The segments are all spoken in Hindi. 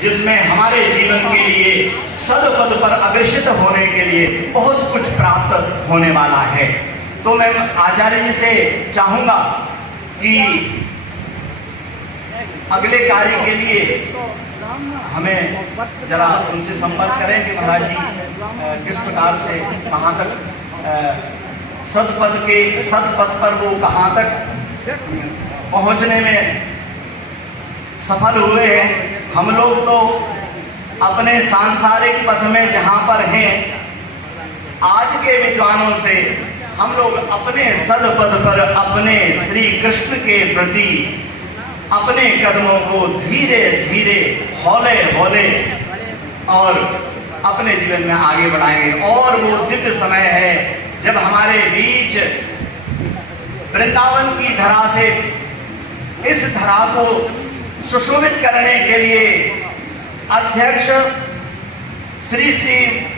जिसमें हमारे जीवन के लिए सदपद पर अग्रसित होने के लिए बहुत कुछ प्राप्त होने वाला है। तो मैं आचार्य जी से चाहूंगा कि अगले कार्य के लिए हमें जरा उनसे संपर्क करें कि महाराज जी किस प्रकार से कहाँ तक सदपद पर वो कहाँ तक पहुँचने में सफल हुए हैं। हम लोग तो अपने सांसारिक पथ में जहाँ पर हैं, आज के विद्वानों से हम लोग अपने सदपद पर अपने श्री कृष्ण के प्रति अपने कदमों को धीरे धीरे हौले हौले और अपने जीवन में आगे बढ़ाएंगे। और वो दिव्य समय है जब हमारे बीच वृंदावन की धरा से इस धरा को सुशोभित करने के लिए अध्यक्ष श्री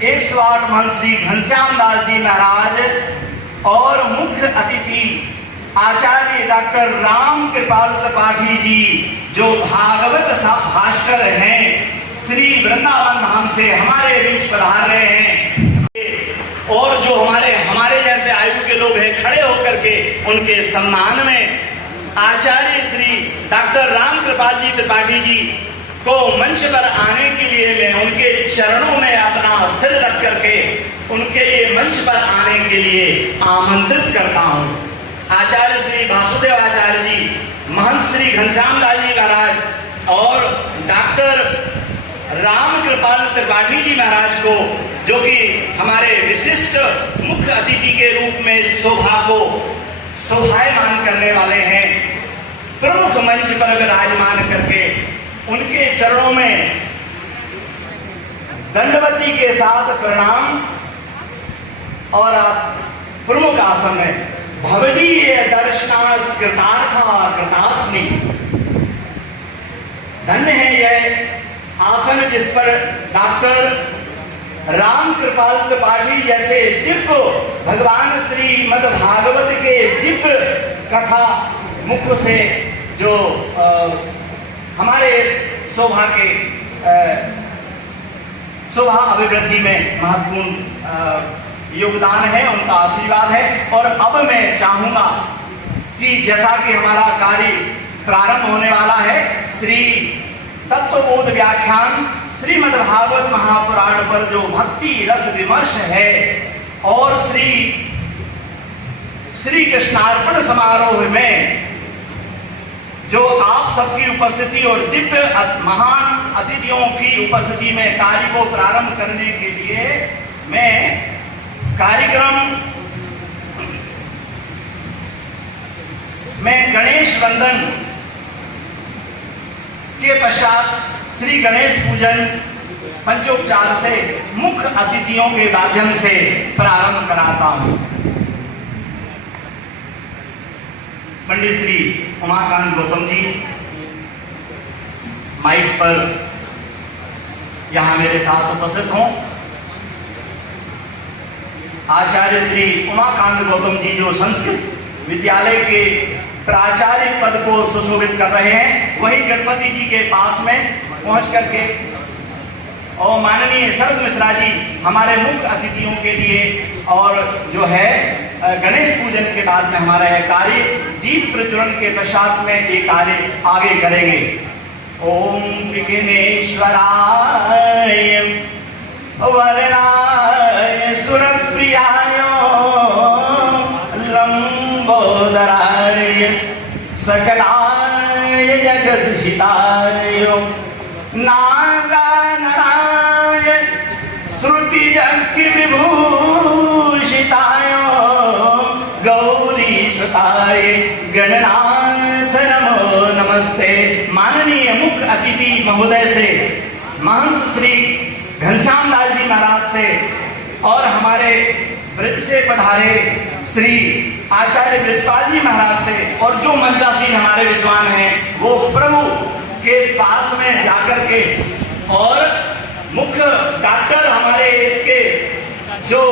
108 महंत श्री घनश्याम दास जी महाराज और मुख्य अतिथि आचार्य डॉक्टर राम कृपाल त्रिपाठी जी जो भागवत भास्कर हैं, श्री वृंदावन धाम से हमारे बीच पधार रहे हैं। और जो हमारे जैसे आयु के लोग हैं, खड़े होकर के उनके सम्मान में आचार्य श्री डॉक्टर राम कृपाल जी त्रिपाठी जी को मंच पर आने के लिए मैं उनके चरणों में अपना सिर रख करके उनके लिए मंच पर आने के लिए आमंत्रित करता हूँ। आचार्य श्री वासुदेव आचार्य जी, महंत श्री घनश्याम दास जी महाराज और डॉक्टर राम कृपाल त्रिपाठी जी महाराज को, जो कि हमारे विशिष्ट मुख्य अतिथि के रूप में शोभा को शोभायमान करने वाले हैं, प्रमुख मंच पर विराजमान करके उनके चरणों में दंडवती के साथ प्रणाम और प्रमुख आसन में भवदीय दर्शनार्थ कृतार्था कृतास्मि। धन्य है यह आसन जिस पर डॉक्टर राम कृपाल त्रिपाठी जैसे दिव्य भगवान श्रीमद् भागवत के दिव्य कथा मुख से जो हमारे शोभा के शोभा अभिवृद्धि में महत्वपूर्ण योगदान है, उनका आशीर्वाद है। और अब मैं चाहूंगा कि जैसा कि हमारा कार्य प्रारंभ होने वाला है, श्री तत्वबोध व्याख्यान श्रीमद् भागवत महापुराण पर जो भक्ति रस विमर्श है और श्री कृष्णार्पण समारोह में जो आप सबकी उपस्थिति और दिव्य महान अतिथियों की उपस्थिति में कार्य को प्रारंभ करने के लिए मैं कार्यक्रम में गणेश वंदन के पश्चात श्री गणेश पूजन पंचोपचार से मुख्य अतिथियों के माध्यम से प्रारंभ कराता हूं। पंडित श्री उमाकांत गौतम जी माइक पर यहां मेरे साथ उपस्थित हों। आचार्य श्री उमाकांत गौतम जी जो संस्कृत विद्यालय के प्राचार्य पद को सुशोभित कर रहे हैं, वही गणपति जी के पास में पहुंच करके और माननीय शरद मिश्रा जी हमारे मुख्य अतिथियों के लिए और जो है गणेश पूजन के बाद में हमारा यह कार्य दीप प्रज्वलन के पश्चात में ये कार्य आगे करेंगे। ओम विघ्नेश्वराय वरदाय सुरप्रियाय लंबोदराय सकलाय जगद्हिताय नागाननाय श्रुति जगति विभूषिताय गौरीसुताय गणनाथ नमो नमस्ते। माननीय मुख्य अतिथि महोदय से, महंत श्री घनश्याम दास जी महाराज से और हमारे ब्रज से पधारे श्री आचार्य ब्रजपाल जी महाराज से और जो मंचासीन हमारे विद्वान हैं वो प्रभु के पास में जाकर के और मुख्य डॉक्टर हमारे इसके जो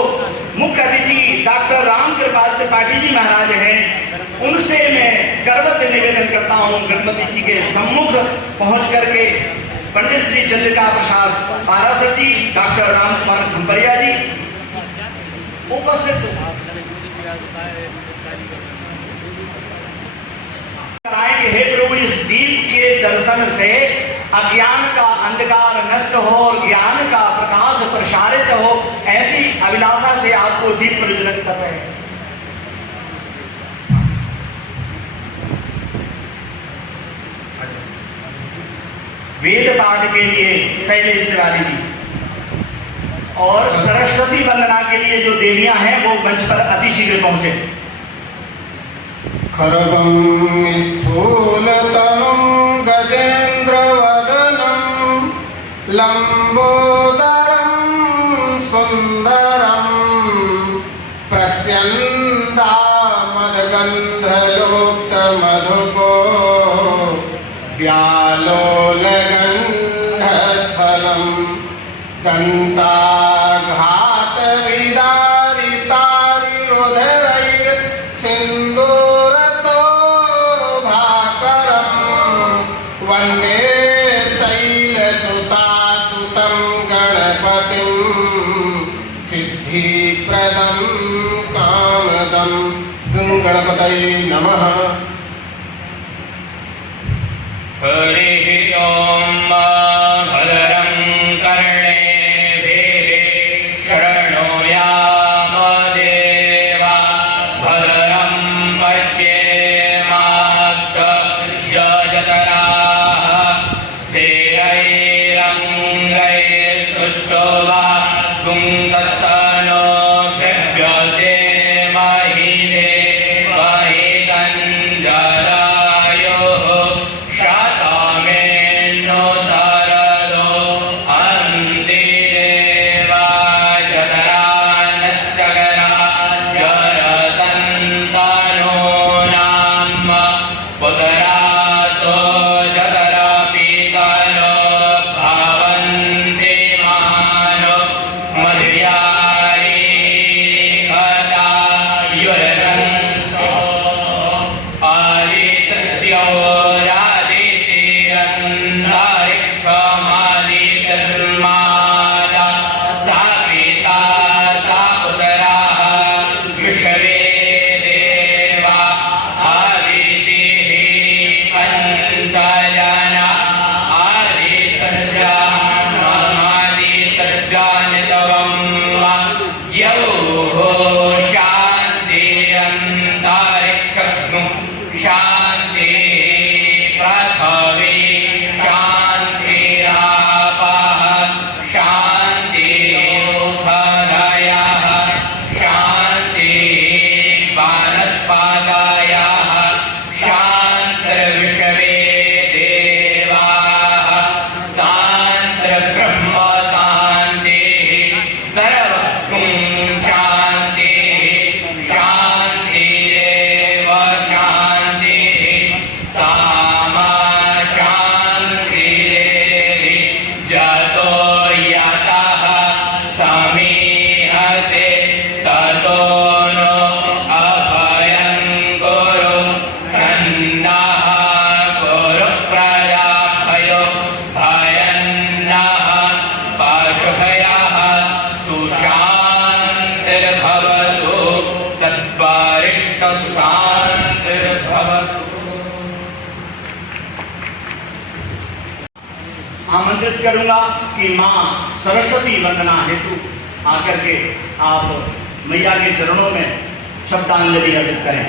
मुख्य अतिथि डॉक्टर राम कृपाल त्रिपाठी जी महाराज हैं, उनसे मैं करवत निवेदन करता हूं गणपति जी के सम्मुख पहुंच करके पंडित श्री चंद्रिका प्रसाद पारासर जी, डॉक्टर रामकुमार खंपरिया जी उपस्थित कराएंगे। हे प्रभु, इस दीप के दर्शन से अज्ञान का अंधकार नष्ट हो और ज्ञान का प्रकाश प्रसारित हो, ऐसी अभिलाषा से आपको दीप प्रज्वलित कर रहे हैं। वेद पाठ के लिए शैलेश तिवारी जी और सरस्वती वंदना के लिए जो देवियां हैं वो मंच पर अतिशीघ्र पहुंचे। खरगं स्थूलतनुं गजेन्द्रवदनं लंबोदरं सुंदरं प्रस्यन्दामदगन्धलोक्तमधुपो व्यालोलगन्धस्थलं दन्ताघातविदारितारिरोधरैर्सिन्दूरशोभाकरं वन्दे शैलसुतासुतं गणपतिं सिद्धिप्रदं कामदं। गणपतये नमः। हरिः ॐ भद्रं कर्णेभिः शृणुयाम देवा भद्रं पश्येमाक्षजत्राः स्थिरैरङ्गैस्तुष्ट्वा पुंसस्तनोभिर्व्यसेमहि देवहि तञ्जरायुः शतमेनो शरदो अन्ति देवाजतरानश्चकरा जरसन्तानो नाम पुतरासो जतरपितरो भवन्ति मानो मधुयारी कदा युरगन्तो आदित्यो रादितिरन्तरिक्षमादितिर्मादा सा पिता सा पुतराः विश्वे देवा आदितिः पञ्चजना आदितर्जानितवं यौः शान्तिरन्तरिक्षग्नु शान्तिः पृथिवी शान्तिरापः शान्तिरोषधयः शान्तिः वनस्पतयः शान्तिर्विश्वे देवाः शान्तिर्ब्रह्म शान्तिः सर्वगुं शान्तिः शान्तिरेव शान्तिः सामा शान्तिरेधि जतो यतः समीहसे ततो नो अभयं कुरु षण्णः कुरु प्रजाभयो भयन्नः पशुभयः सुशान्तिर्भवतु सद्वरिष्ठ सुशान्तिर्भवतु। आमंत्रित करूंगा कि मां सरस्वती वंदना हेतु आकर के आप मैया के चरणों में शब्दांजलि अर्पित करें।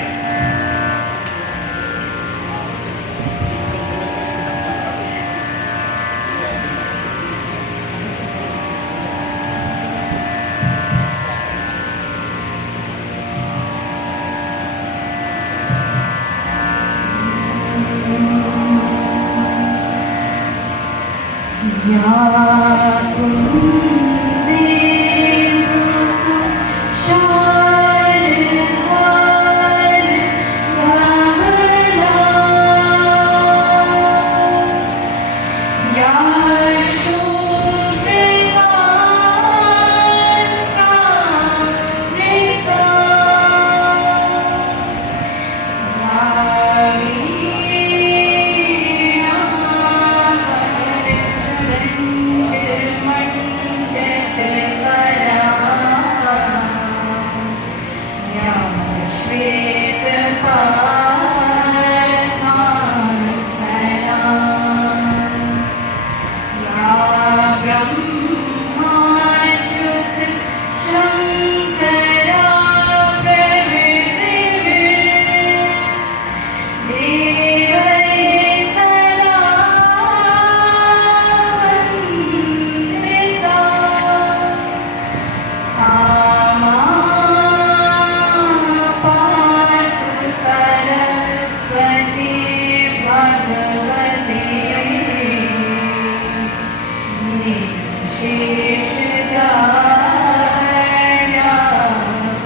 शेष जाया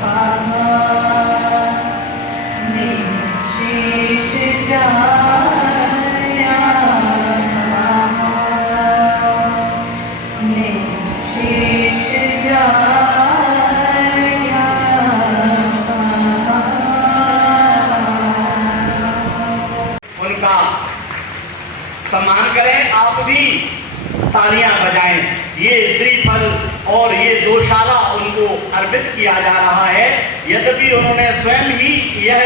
पामा शेष जाया पामा शेष जाया पामा। उनका सम्मान करें, आप भी तालियां बजाएं। ये श्रीफल और ये दोशाला उनको अर्पित किया जा रहा है। यद्यपि उन्होंने स्वयं ही यह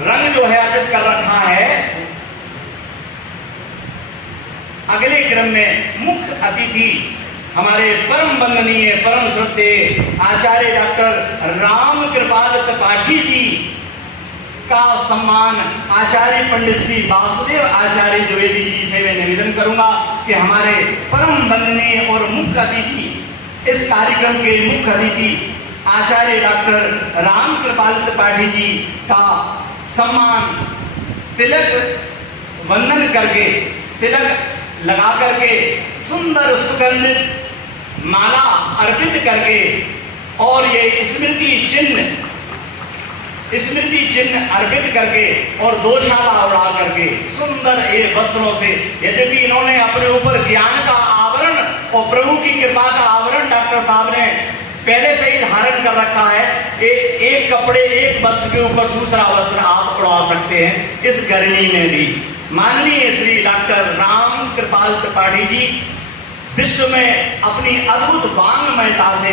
रंग जो है अर्पित कर रखा है। अगले क्रम में मुख्य अतिथि हमारे परम वंदनीय परम श्रद्धेय आचार्य डॉक्टर राम कृपाल त्रिपाठी जी का सम्मान आचार्य पंडित श्री वासुदेव आचार्य द्विवेदी जी से मैं निवेदन करूंगा कि हमारे परम वंदनीय और मुख्य अतिथि, इस कार्यक्रम के मुख्य अतिथि आचार्य डॉक्टर राम कृपाल त्रिपाठी जी का सम्मान तिलक वंदन करके, तिलक लगा करके, सुंदर सुगंधित माला अर्पित करके और ये स्मृति चिन्ह अर्पित करके और दोशाला उड़ा करके सुंदर ये वस्त्रों से, यद्यपि इन्होंने अपने ऊपर ज्ञान का आवरण और प्रभु की कृपा का आवरण डॉक्टर साहब ने पहले से ही धारण कर रखा है। एक कपड़े, एक वस्त्र के ऊपर दूसरा वस्त्र आप उड़ा सकते हैं इस गर्मी में भी। माननीय श्री डॉक्टर राम कृपाल त्रिपाठी जी विश्व में अपनी अद्भुत वांग्मयता से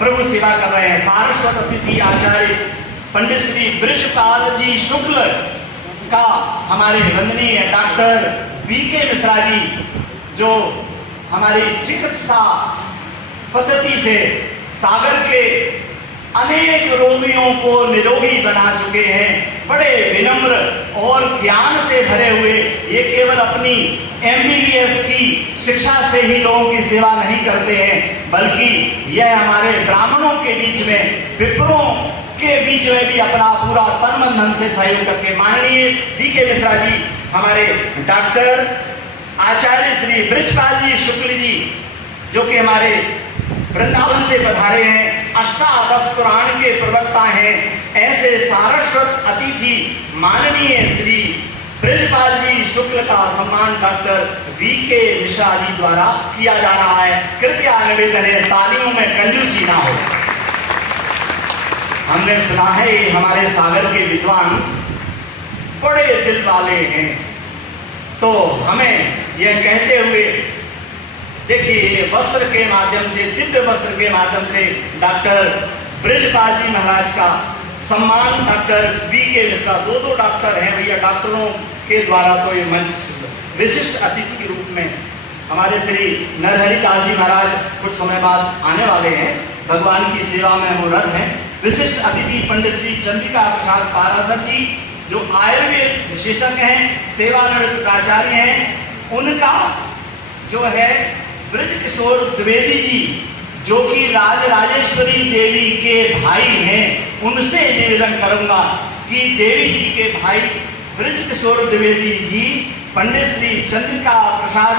प्रभु सेवा कर रहे हैं। सारस्वत अतिथि आचार्य पंडित श्री बृजपाल जी शुक्ल का हमारे वंदनीय डॉक्टर वीके मिश्रा जी, जो हमारी चिकित्सा पद्धति से सागर के अनेक रोगियों को निरोगी बना चुके हैं, बड़े विनम्र और ज्ञान से भरे हुए। ये केवल अपनी MBBS की शिक्षा से ही लोगों की सेवा नहीं करते हैं, बल्कि यह हमारे ब्राह्मणों के बीच में, विप्रों के बीच में भी अपना पूरा तन मन धन से सहयोग करके। माननीय वीके मिश्रा जी, हमारे डॉक्टर आचार्य श्री बृजपाल जी शुक्ल जी, जो कि हमारे वृंदावन से पधारे हैं, अष्टादश पुराण के प्रवक्ता हैं, ऐसे सारस्वत अतिथि माननीय श्री बृजपाल जी शुक्ल का सम्मान डॉक्टर वीके मिश्रा जी द्वारा किया जा रहा है। कृपया निवेदन है, तालियों में कंजूसी ना हो। हमने सुना है ये हमारे सागर के विद्वान बड़े दिल वाले हैं, तो हमें यह कहते हुए, देखिए वस्त्र के माध्यम से, दिव्य वस्त्र के माध्यम से डॉक्टर बृजपाल जी महाराज का सम्मान डॉक्टर वीके मिश्रा, दो डॉक्टर हैं भैया, डॉक्टरों के द्वारा तो ये मंच विशिष्ट अतिथि के रूप में हमारे श्री नरहरि दास जी महाराज कुछ समय बाद आने वाले हैं, भगवान की सेवा में वो रत हैं। विशिष्ट अतिथि पंडित श्री चंद्रिका प्रसाद पारासर जी, जो आयुर्वेद विशेषज्ञ हैं, सेवानिवृत्त प्राचार्य हैं, उनका जो है ब्रज किशोर द्विवेदी जी, जो कि राजराजेश्वरी देवी के भाई हैं, उनसे निवेदन करूंगा कि देवी जी के भाई ब्रज किशोर द्विवेदी जी पंडित श्री चंद्रिका प्रसाद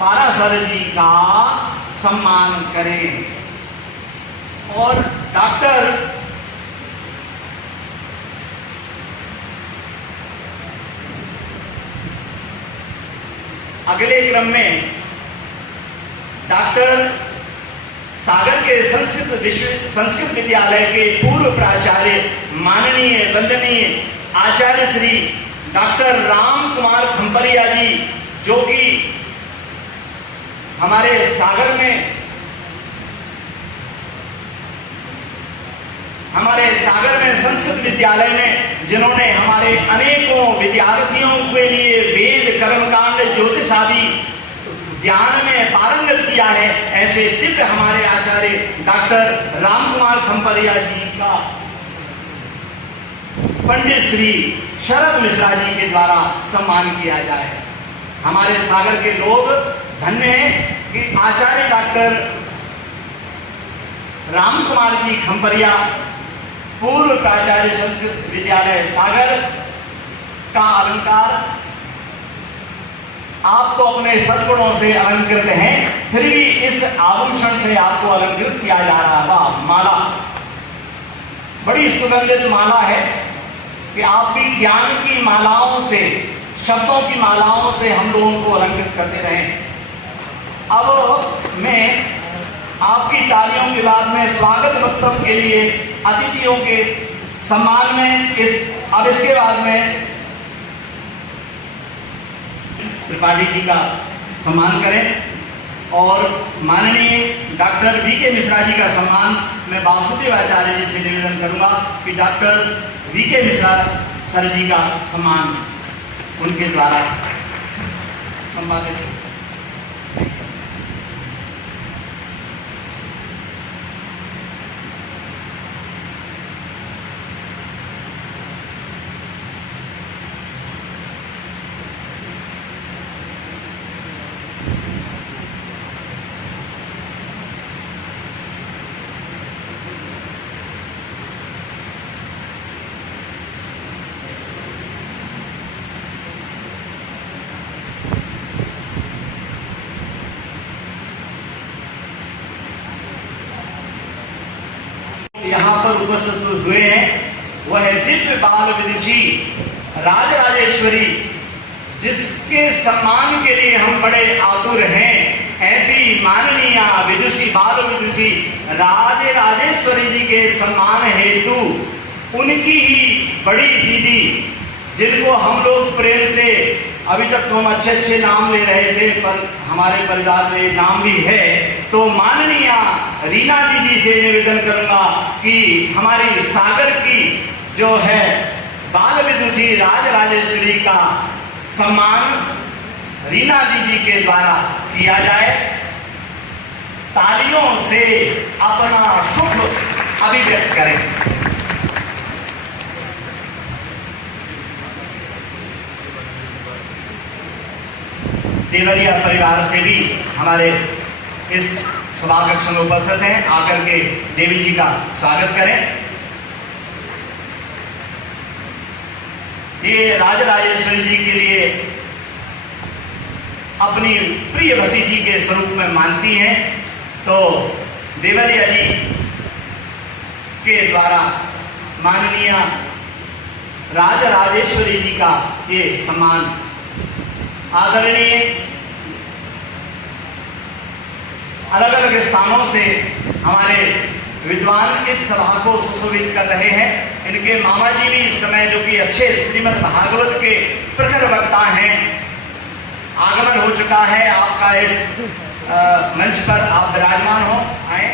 पारासर जी का सम्मान करें। और डॉक्टर अगले क्रम में डॉक्टर सागर के संस्कृत विद्यालय के पूर्व प्राचार्य माननीय वंदनीय आचार्य श्री डॉक्टर राम कुमार खंपरिया जी, जो कि हमारे सागर में संस्कृत विद्यालय में, जिन्होंने हमारे अनेकों विद्यार्थियों के लिए वेद, कर्मकांड, ज्योतिष आदि ज्ञान में पारंगत किया है, ऐसे दिव्य हमारे आचार्य डॉक्टर राम कुमार खंपरिया जी का पंडित श्री शरद मिश्रा जी के द्वारा सम्मान किया जाए। हमारे सागर के लोग धन्य हैं कि आचार्य डॉक्टर राम कुमार जी खंपरिया, पूर्व प्राचार्य संस्कृत विद्यालय सागर का अलंकार आप तो अपने सद्गुणों से अलंकृत हैं, फिर भी इस आभूषण से आपको अलंकृत किया जा रहा है। माला बड़ी सुगंधित माला है कि आप भी ज्ञान की मालाओं से, शब्दों की मालाओं से हम लोगों को अलंकृत करते रहें। अब मैं आपकी तालियों के बाद में स्वागत वक्तव्य के लिए अतिथियों के सम्मान में इसके बाद में त्रिपाठी जी का सम्मान करें और माननीय डॉक्टर वी.के. मिश्रा जी का सम्मान मैं वासुदेव आचार्य जी से निवेदन करूंगा कि डॉक्टर वी.के. मिश्रा सर जी का सम्मान उनके द्वारा सम्मानित। यहाँ पर उपस्थित हुए हैं वह है दिव्य बाल विदुषी राजराजेश्वरी, जिसके सम्मान के लिए हम बड़े आतुर हैं। ऐसी माननीय विदुषी बाल विदुषी राजराजेश्वरी जी के सम्मान हेतु उनकी ही बड़ी दीदी, जिनको हम लोग प्रेम से, अभी तक तो हम अच्छे अच्छे नाम ले रहे थे पर हमारे परिवार में नाम भी है, तो माननीय रीना दीदी से निवेदन करूंगा कि हमारी सागर की जो है बाल विदुषी राजराजेश्वरी का सम्मान रीना दीदी के द्वारा किया जाए। तालियों से अपना सुख अभिव्यक्त करें। देवरिया परिवार से भी हमारे इस सभा कक्ष में उपस्थित हैं, आकर के देवी जी का स्वागत करें। ये राजराजेश्वरी जी के लिए अपनी प्रिय भतीजी के स्वरूप में मानती हैं, तो देवरिया जी के द्वारा माननीय राजराजेश्वरी जी का ये सम्मान आदरणीय अलग अलग स्थानों से हमारे विद्वान इस सभा को सुशोभित कर रहे हैं। इनके मामा जी भी इस समय, जो कि अच्छे श्रीमद् भागवत के प्रखर वक्ता हैं, आगमन हो चुका है। आपका इस मंच पर आप विराजमान हो, आए।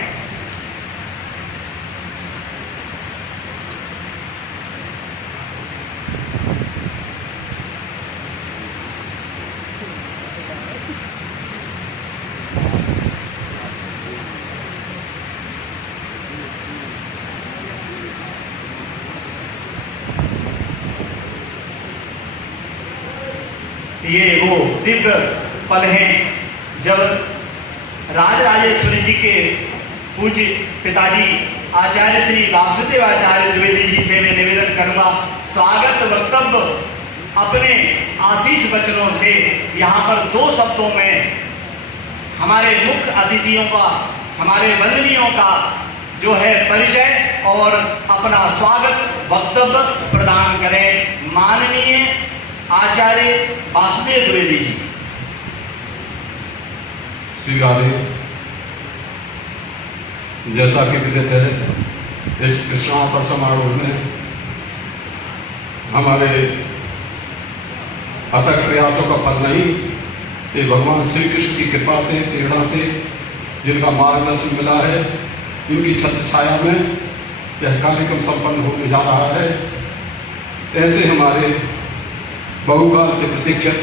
ये वो दिव्य पल हैं जब राजराजेश्वरी जी के पूज्य पिताजी आचार्य श्री वासुदेव आचार्य द्विवेदी जी से मैं निवेदन करूंगा, स्वागत वक्तव्य अपने आशीष वचनों से यहाँ पर 2 शब्दों में हमारे मुख्य अतिथियों का, हमारे वंदनीयों का जो है परिचय और अपना स्वागत वक्तव्य प्रदान करें। माननीय आचार्य वासुदेव द्विवेदी जी। श्री राधे। जैसा कि विदित है, इस कृष्णार्पण समारोह में हमारे अथक प्रयासों का फल नहीं, ये भगवान श्री कृष्ण की कृपा से, प्रेरणा से, जिनका मार्गदर्शन मिला है, इनकी छत्र छाया में यह कार्यक्रम संपन्न होने जा रहा है। ऐसे हमारे बहुकाल से प्रतीक्षित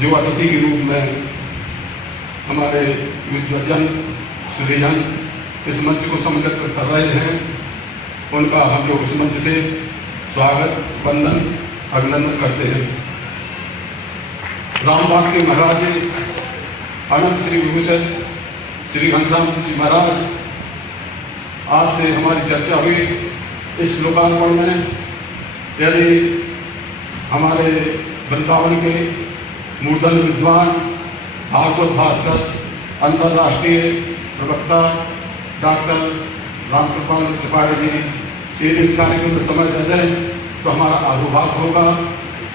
जो अतिथि के रूप में हमारे विद्वजन श्रीजन इस मंच को सम्मिलित कर रहे हैं, उनका हम लोग इस मंच से स्वागत, वंदन, अभिनंदन करते हैं। रामबाग के महाराज अनंत श्री विभूषण श्री घनश्याम जी महाराज, आपसे हमारी चर्चा हुई इस लोकार्पण में। यदि हमारे वृंदावन के मूर्धन विद्वान, भागवत भास्कर, अंतर्राष्ट्रीय प्रवक्ता डॉक्टर रामकृपाल त्रिपाठी जी ये इस कार्यक्रम में समय दे दें तो हमारा आभार होगा।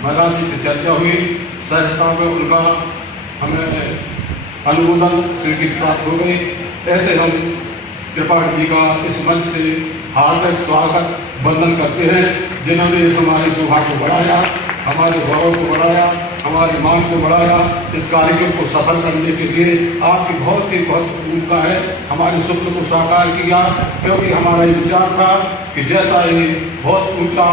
महाराज जी से चर्चा हुई, सहजता में उनका हमें अनुमोदन स्वीकृति प्राप्त हो गई। ऐसे हम त्रिपाठी जी का इस मंच से हार्दिक स्वागत वंदन करते हैं, जिन्होंने इस हमारी शोभा को बढ़ाया, हमारे गौरव को बढ़ाया, हमारी मान को बढ़ाया। इस कार्यक्रम को सफल करने के लिए आपकी बहुत भूमिका है। हमारे स्वप्न को साकार किया, क्योंकि हमारा ये विचार था कि जैसा ये बहुत ऊंचा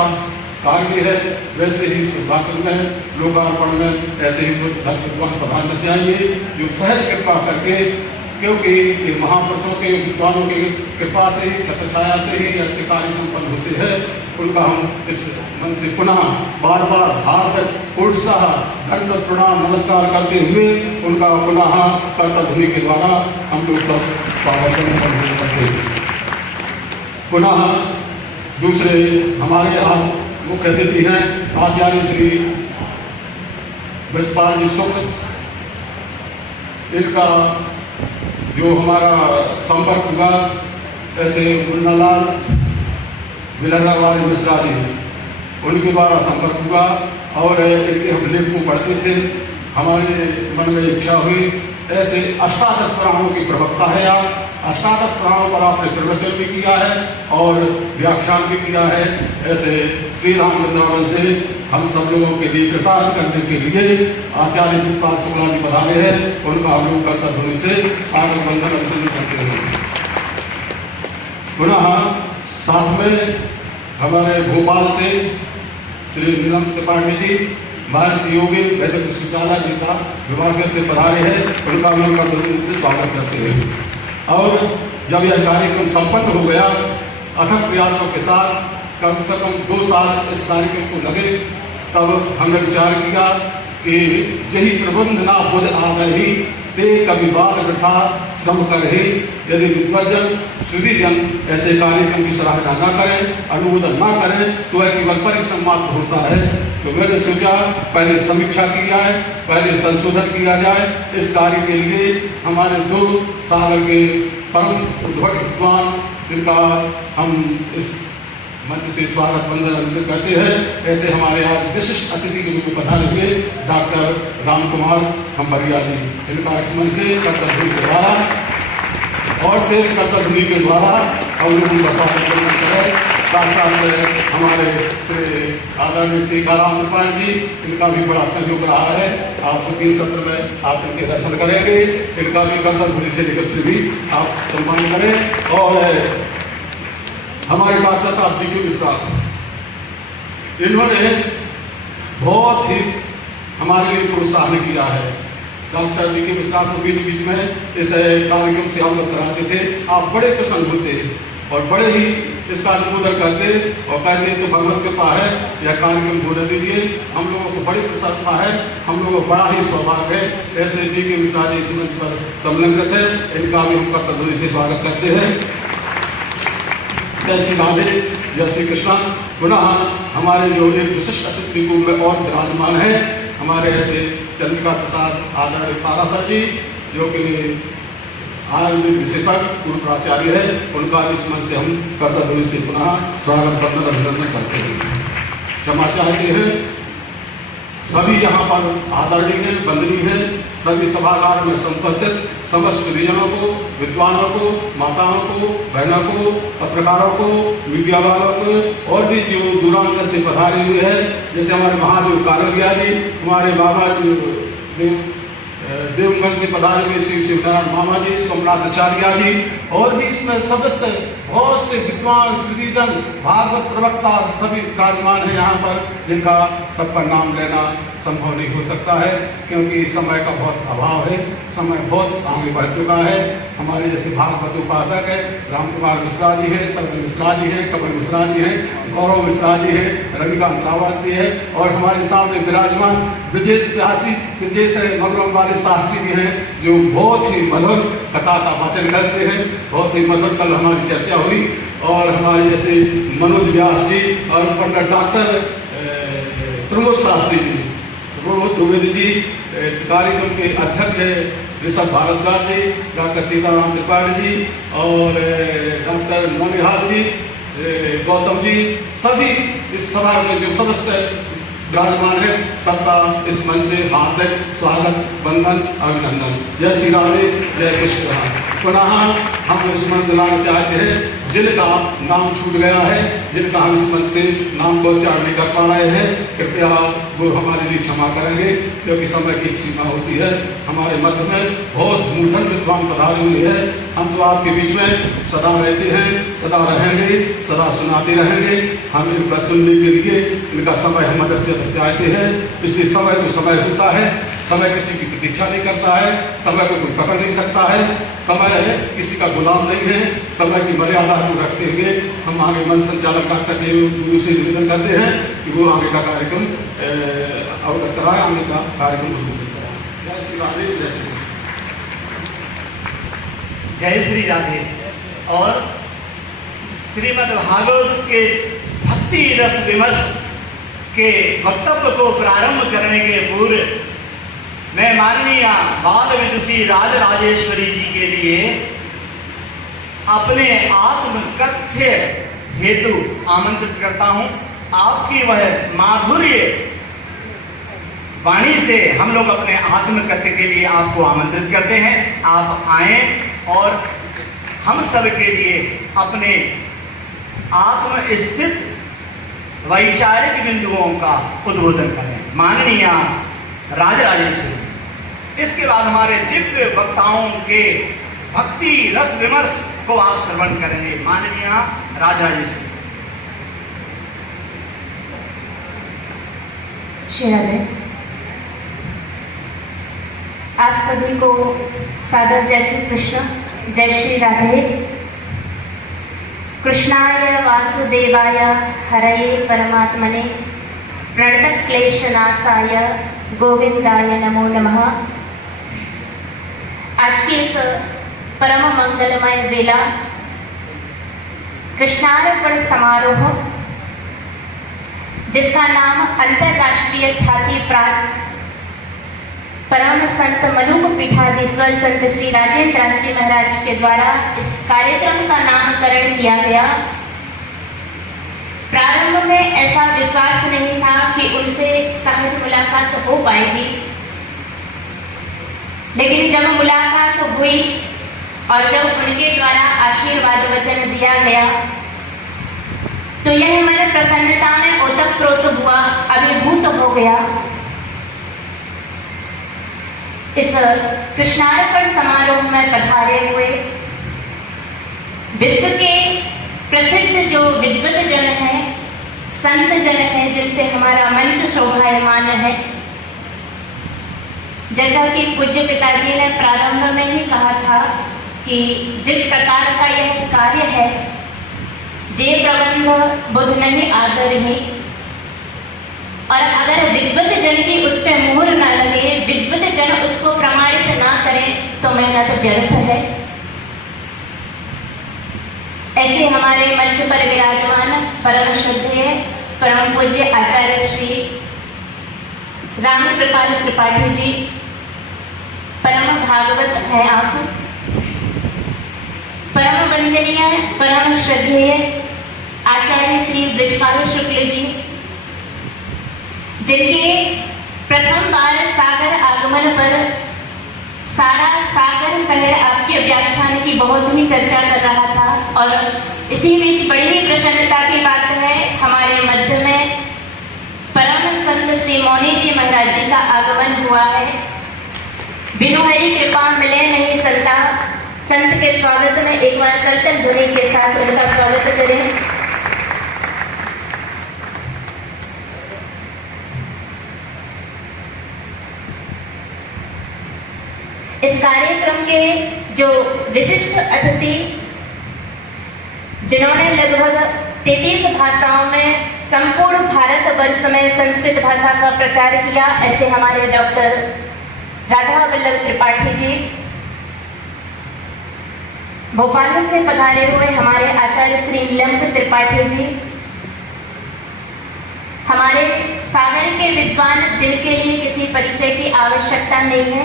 कार्य है वैसे ही शुभारंभ में, लोकार्पण में ऐसे ही धर्म विद्वान प्रधान चाहिए जो सहज कृपा करके, क्योंकि ये महापुरुषों के विद्वानों की कृपा से ही, छत्र छाया से ही ऐसे कार्य संपन्न होते हैं। उनका हम इस मन से पुनः बार बार हार्दिक उत्साह दंडवत प्रणाम नमस्कार करते हुए उनका पुनः कर्तध्वनि के द्वारा हम लोग सब स्वागत करते हैं। पुनः दूसरे हमारे आज मुख्य अतिथि हैं आचार्य श्री ब्रजपाल जी शुक्ल। इनका जो हमारा संपर्क हुआ ऐसे मुन्नालाल विलरावाल मिश्रा जी, उनके द्वारा संपर्क हुआ और इनके हम लेख को पढ़ते थे। हमारे मन में इच्छा हुई, ऐसे अष्टादश पुराणों की प्रवक्ता है आप, अष्टादश पुराणों पर आपने प्रवचन भी किया है और व्याख्यान भी किया है। ऐसे श्री राम वृंदावन से हम सब लोगों के लिए कृतार्थ करने के लिए आचार्य ब्रजपाल शुक्ला जी पधारे हैं, उनका हम लोग कर्तव्य से स्वागत वंदन अभिनंदन करते हैं। पुनः साथ में हमारे भोपाल से श्री नीलम त्रिपाठी जी महर्षि योगी वैदिक विश्वविद्यालय गीता विभाग से पधारे हैं, उनका हम लोग कर्तव्य से स्वागत करते हैं। और जब यह कार्यक्रम संपन्न हो गया, अथक प्रयासों के साथ कम से कम 2 साल इस कार्यक्रम को लगे, तब हमने विचार किया कि यही प्रबंध ना बुध आदि ते कभी बाल वृथा श्रम करे। यदि विद्वजन श्रुतिजन ऐसे कार्यक्रम की सराहना न करें, अनुमोदन न करें, तो यह केवल परिश्रम मात्र होता है। तो मैंने सोचा पहले समीक्षा की जाए, पहले संशोधन किया जाए। इस कार्य के लिए हमारे 2 सागर के परम उद्भट विद्वान, जिनका हम इस मंच से स्वागत वंदन करते हैं, ऐसे हमारे आज विशिष्ट अतिथि के रूप में पधारे हुए डॉक्टर राम कुमार खंबरिया जी, इनका इस मंच से कर्तव्य के द्वारा और तेज कर्तव्य के द्वारा हम लोग उनका स्वागत करें। साथ साथ हमारे श्री आदरणीय टीकाराम त्रिपाठी जी, इनका भी बड़ा सहयोग रहा है। आप 3 सत्र में आप इनके दर्शन करेंगे, इनका भी कर्तव्य से लेकर भी आप सम्मान करें। और हमारे डॉक्टर साहब डी के मिश्रा, इन्होंने बहुत ही हमारे लिए प्रोत्साहन किया है। डॉक्टर डी के मिश्रा को बीच बीच में इस कार्यक्रम से अवगत कराते थे। आप बड़े प्रसन्न होते और बड़े ही इसका अनुमोदन करते और कहते तो भगवत कृपा है, यह कार्यक्रम होने दीजिए। हम लोगों को बड़ी प्रसन्नता है, हम लोगों को बड़ा ही सौभाग्य है। ऐसे डी के मिश्रा जी इस मंच पर संलग्न है, इनका भी हम कर्तव्य से स्वागत करते हैं। जय श्री राधे, जय श्री कृष्णा। पुनः हमारे जो एक विशिष्ट अतिथि रूप में और विराजमान है, हमारे ऐसे चंद्रिका प्रसाद आदरणीय पारासर जी, जो कि आयुर्वेद विशेषज्ञ पूर्व प्राचार्य है, उनका इस मंच से हम कर्तव्य से पुनः स्वागत वंदन अभिनंदन करते हैं। क्षमा चाहते हैं सभी यहाँ पर आदरणीय वंदनीय है, सभी सभागार में उपस्थित समस्त सुधीजनों को, विद्वानों को, माताओं को, बहनों को, पत्रकारों को, मीडिया वालों को और भी जो दूरांचल से पधारे हुए हैं, जैसे हमारे महादेव कालरिया जी, हमारे बाबा जी देवगंज से पधारे हुए श्री शिवनारायण मामा जी, सोमनाथ आचार्य जी, और भी इसमें सदस्य बहुत से विद्वान श्रुतिजन भागवत प्रवक्ता सभी विराजमान हैं यहाँ पर, जिनका सबका नाम लेना संभव नहीं हो सकता है, क्योंकि समय का बहुत अभाव है, समय बहुत आगे बढ़ चुका है। हमारे जैसे भागवत उपासक है राम कुमार मिश्रा जी हैं, सरवन मिश्रा जी हैं, कपिल मिश्रा जी हैं, गौरव मिश्रा जी हैं, रविकांत रावत जी हैं, और हमारे सामने विराजमान विजय भगवान वाले शास्त्री जी हैं, जो बहुत ही मधुर कथा का वाचन करते हैं। बहुत ही मधुर कल हमारी चर्चा हुई, और हमारे जैसे मनोज व्यास जी और डॉक्टर प्रमोद शास्त्री जी, प्रमोद द्विवेदी जी, इस कार्यक्रम के अध्यक्ष है ऋषभ भारद्वाज जी, डॉक्टर सीताराम त्रिपाठी जी और डॉक्टर मोनिहाल जी, गौतम जी, सभी इस सभा में जो सदस्य विराजमान है, सबका इस मंच से हार्दिक स्वागत, वंदन, अभिनंदन। जय श्री राधे, जय कृष्ण। पुनः हम स्मरण दिलाना चाहते हैं जिनका नाम छूट गया है, जिनका हम इस मंच से नाम को उच्चारण नहीं कर पा रहे हैं, कृपया वो हमारे लिए क्षमा करेंगे, क्योंकि समय की एक सीमा होती है। हमारे मध्य में बहुत मूर्धन विद्वान पधारे हुए हैं। हम तो आपके बीच में सदा रहते हैं, सदा रहेंगे, सदा सुनाते रहेंगे। हम इनका सुनने के लिए इनका समय हम मदद से चाहते हैं। इसलिए समय तो समय होता है, समय किसी की प्रतीक्षा नहीं करता है, समय को कोई पकड़ नहीं सकता है, समय किसी का गुलाम नहीं है। समय की मर्यादा को रखते हुए हम आगे मंच संचालक डॉक्टर देव गुरु से निवेदन करते हैं कि वो आगे का कार्यक्रम अवगत कराए, आगे का कार्यक्रम अवगत कराए। जय श्री राधे, जय श्री कृष्ण। जय श्री राधे। और श्रीमद् भागवत के भक्ति रस विमर्श के वक्तव्य को प्रारंभ करने के पूर्व मैं माननीय बाल विदुषी राज राजेश्वरी जी के लिए अपने आत्मकथ्य हेतु आमंत्रित करता हूं। आपकी वह माधुर्य वाणी से हम लोग अपने आत्मकथ्य के लिए आपको आमंत्रित करते हैं। आप आएं और हम सब के लिए अपने आत्मस्थित वैचारिक बिंदुओं का उद्बोधन करें। माननीय राजराजेश्वरी। इसके बाद हमारे दिव्य वक्ताओं के भक्ति रस विमर्श को आप श्रवण करेंगे। माननीय राजराजेश्वरी। श्री राधे। आप सभी को सादर जय श्री कृष्ण, जय श्री राधे। कृष्णाय वासुदेवाय हरये परमात्मने प्रणतक्लेशनाशाय गोविंदाय नमो नमः। आज की इस परम मंगलमय वेला कृष्णार्पण समारोह, जिसका नाम अंतरराष्ट्रीय ख्याति प्राप्त परम संत मलुक पीठाधीश्वर संत श्री राजेंद्र जी महाराज के द्वारा इस कार्यक्रम का नामकरण किया गया। प्रारंभ में ऐसा विश्वास नहीं था कि उनसे सहज मुलाकात हो पाएगी, लेकिन जब मुलाकात हुई और जब उनके द्वारा आशीर्वाद वचन दिया गया तो यह मन प्रसन्नता में ओतप्रोत हुआ, अभिभूत हो गया। इस कृष्णार्पण समारोह में पधारे हुए विश्व के प्रसिद्ध जो विद्वत जन हैं, संत जन हैं, जिनसे हमारा मंच शोभायमान है। जैसा कि पूज्य पिताजी ने प्रारंभ में ही कहा था कि जिस प्रकार का यह कार्य है, जे प्रबंध बुध नहीं आदर ही, और अगर विद्वत जन की उस पर मोहर ना लगे, विद्वत जन उसको प्रमाणित ना करें तो मेहनत व्यर्थ है। ऐसे हमारे मंच पर विराजमान परम श्रद्धेय परम पूज्य आचार्य श्री रामकृपाल त्रिपाठी जी, परम भागवत है आप, परम वंदनीय परम श्रद्धेय आचार्य श्री ब्रजपाल शुक्ल जी, जिनके प्रथम बार सागर आगमन पर सारा सागर शहर आपके व्याख्यान की बहुत ही चर्चा कर रहा था। और इसी बीच बड़ी ही प्रसन्नता की बात है, हमारे मध्य में परम संत श्री मौनी जी महाराज जी का आगमन हुआ है। बिनु हरि कृपा मिले नहीं संता। संत के स्वागत में एक बार कीर्तन ध्वनि के साथ उनका स्वागत करें। इस कार्यक्रम के जो विशिष्ट अतिथि, जिन्होंने लगभग 33 भाषाओं में संपूर्ण भारतवर्ष में संस्कृत भाषा का प्रचार किया, ऐसे हमारे डॉक्टर राधा वल्लभ त्रिपाठी जी, भोपाल से पधारे हुए हमारे आचार्य श्री नीलम त्रिपाठी जी, हमारे सागर के विद्वान जिनके लिए किसी परिचय की आवश्यकता नहीं है,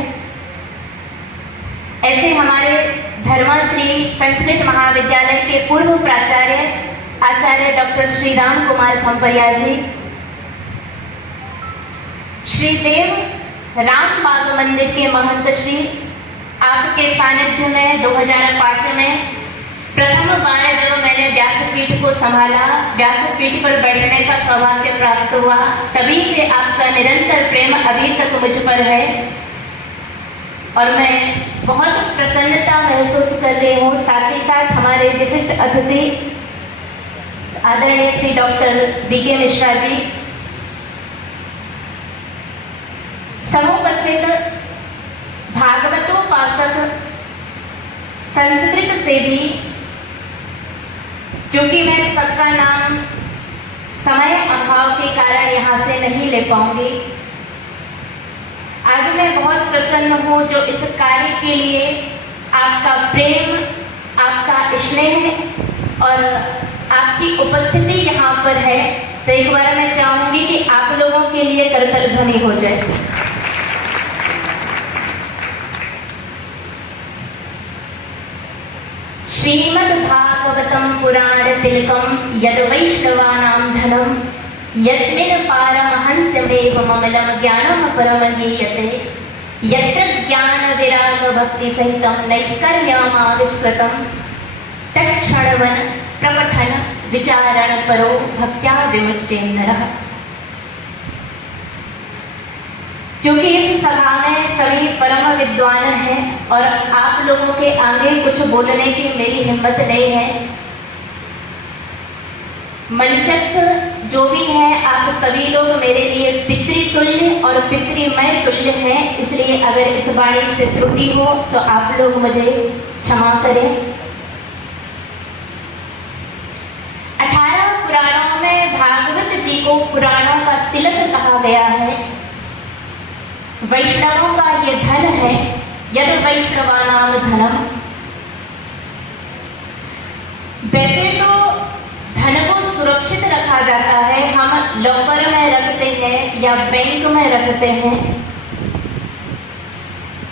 ऐसे हमारे धर्मश्री संस्कृत महाविद्यालय के पूर्व प्राचार्य आचार्य डॉक्टर श्री राम कुमार खंपरिया जी, श्री देव राम बाग मंदिर के महंत श्री, आपके सानिध्य में 2005 में प्रथम बार जब मैंने व्यासपीठ को संभाला, व्यासपीठ पर बैठने का सौभाग्य प्राप्त हुआ, तभी से आपका निरंतर प्रेम अभी तक मुझ पर है और मैं बहुत प्रसन्नता महसूस कर रही हूँ। साथ ही साथ हमारे विशिष्ट अतिथि आदरणीय श्री डॉक्टर बीके मिश्रा जी, समुपस्थित भागवतोपासक संस्कृत से भी, जो कि मैं सबका नाम समय अभाव के कारण यहाँ से नहीं ले पाऊंगी। आज मैं बहुत प्रसन्न हूँ जो इस कार्य के लिए आपका प्रेम, आपका स्नेह और आपकी उपस्थिति यहाँ पर है। तो एक बार मैं चाहूंगी कि आप लोगों के लिए करतल ध्वनि हो जाए। श्रीमद्भागवतं पुराण तिलकं यद वैष्णवानां धनं यस्मिन् पारमहंस्यमेव ममलं ज्ञानं परमं गीयते यत्र ज्ञान विराग भक्ति सहितं नैष्कर्म्यमाविस्मृतं तत्क्षणवन प्रपठन विचारण परो भक्त्या विमुच्येन्नरः। क्योंकि इस सभा में सभी परम विद्वान हैं और आप लोगों के आगे कुछ बोलने की मेरी हिम्मत नहीं है। मंचस्थ जो भी है, आप सभी लोग मेरे लिए पितृतुल्य और पितृमय तुल्य हैं, इसलिए अगर इस वाणी से त्रुटि हो तो आप लोग मुझे क्षमा करें। 18 पुराणों में भागवत जी को पुराणों का तिलक कहा गया है। वैष्णवों का ये धन है, यद वैष्णवानाम धनम। वैसे तो धन को सुरक्षित रखा जाता है, हम लॉकर में रखते हैं या बैंक में रखते हैं,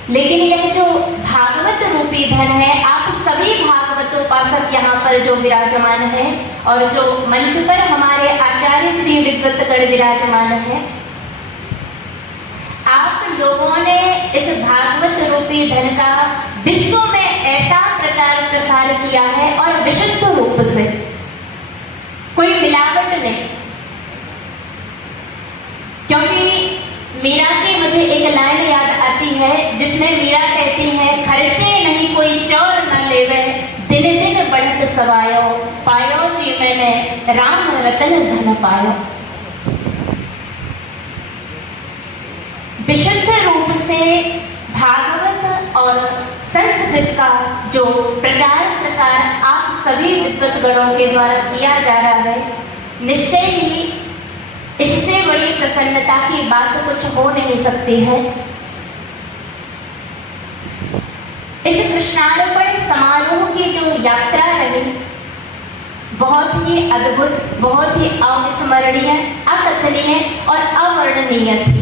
लेकिन यह जो भागवत रूपी धन है, आप सभी भागवतोपासक यहाँ पर जो विराजमान हैं और जो मंच पर हमारे आचार्य श्री विद्वतगण विराजमान हैं, आप लोगों ने इस भागवत रूपी धन का विश्व में ऐसा प्रचार प्रसार किया है और विशुद्ध रूप से, कोई मिलावट नहीं। क्योंकि मीरा की मुझे एक लाइन याद आती है जिसमें मीरा कहती है, खर्चे नहीं कोई चौर न लेवे, दिन दिन बढ़त सवायो, पायो जी मैंने राम रतन धन पायो। विशुद्ध रूप से भागवत और संस्कृत का जो प्रचार प्रसार आप सभी विद्वतगणों के द्वारा किया जा रहा है, निश्चय ही इससे बड़ी प्रसन्नता की बात कुछ हो नहीं सकती है। इस कृष्णार्पण समारोह की जो यात्रा रही, बहुत ही अद्भुत, बहुत ही अविस्मरणीय, अकथनीय और अवर्णनीय थी।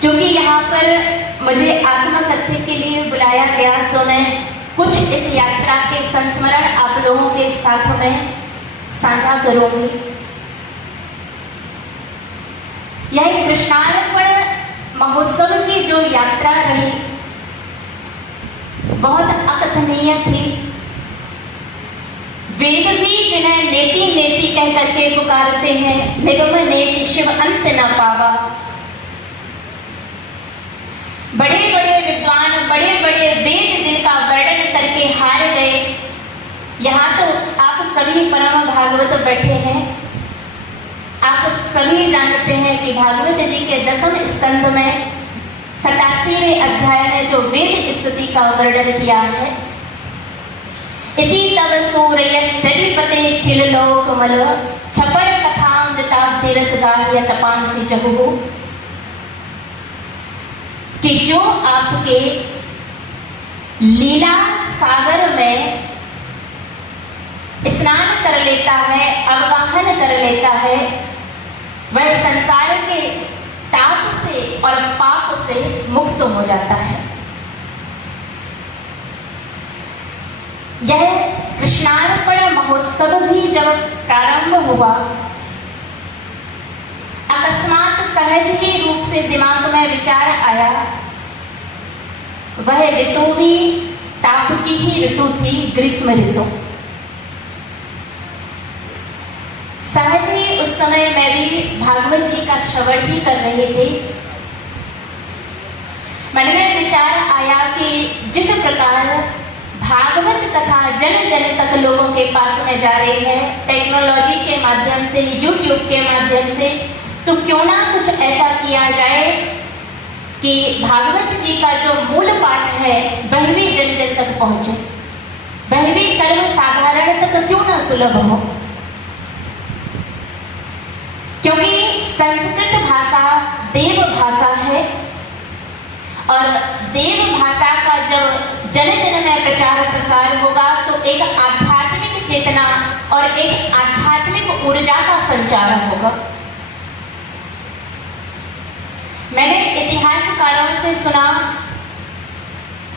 क्योंकि यहाँ पर मुझे आत्मकथ्य के लिए बुलाया गया, तो मैं कुछ इस यात्रा के संस्मरण आप लोगों के साथ में साझा करूंगी। यह कृष्णार्पण महोत्सव की जो यात्रा रही, बहुत अकथनीय थी। वेद भी जिन्हें नेति नेति कह करके पुकारते हैं, निगम नेति शिव अंत न पावा। बड़े बड़े विद्वान, बड़े बड़े वेद जिनका वर्णन करके हार गए, यहाँ तो आप सभी परम भागवत बैठे हैं। आप सभी जानते हैं कि भागवत जी के 10वें स्कंद में 87वें अध्याय में जो वेद स्तुति का वर्णन किया है, इति तव सूर्यस्तरिपते खिल लोकमल छपड़ कथामृताब्धिरसगाह्य तपांसि जहुः, कि जो आपके लीला सागर में स्नान कर लेता है, अवगाहन कर लेता है, वह संसार के ताप से और पाप से मुक्त हो जाता है। यह कृष्णार्पण महोत्सव भी जब प्रारंभ हुआ, अकस्मात सहज ही रूप से दिमाग में विचार आया, वह ऋतु भी ताप की ही ऋतु थी, ग्रीष्म ऋतु। सहज ही उस समय मैं भी भागवत जी का श्रवण ही कर रही थी। मन में विचार आया कि जिस प्रकार भागवत कथा जन जन तक लोगों के पास में जा रही है, टेक्नोलॉजी के माध्यम से, यूट्यूब के माध्यम से, तो क्यों ना कुछ ऐसा किया जाए कि भागवत जी का जो मूल पाठ है वह भी जन जन तक पहुंचे, वह भी सर्वसाधारण तक क्यों ना सुलभ हो। क्योंकि संस्कृत भाषा देव भाषा है और देव भाषा का जब जन जन में प्रचार प्रसार होगा तो एक आध्यात्मिक चेतना और एक आध्यात्मिक ऊर्जा का संचार होगा। मैंने इतिहासकारों से सुना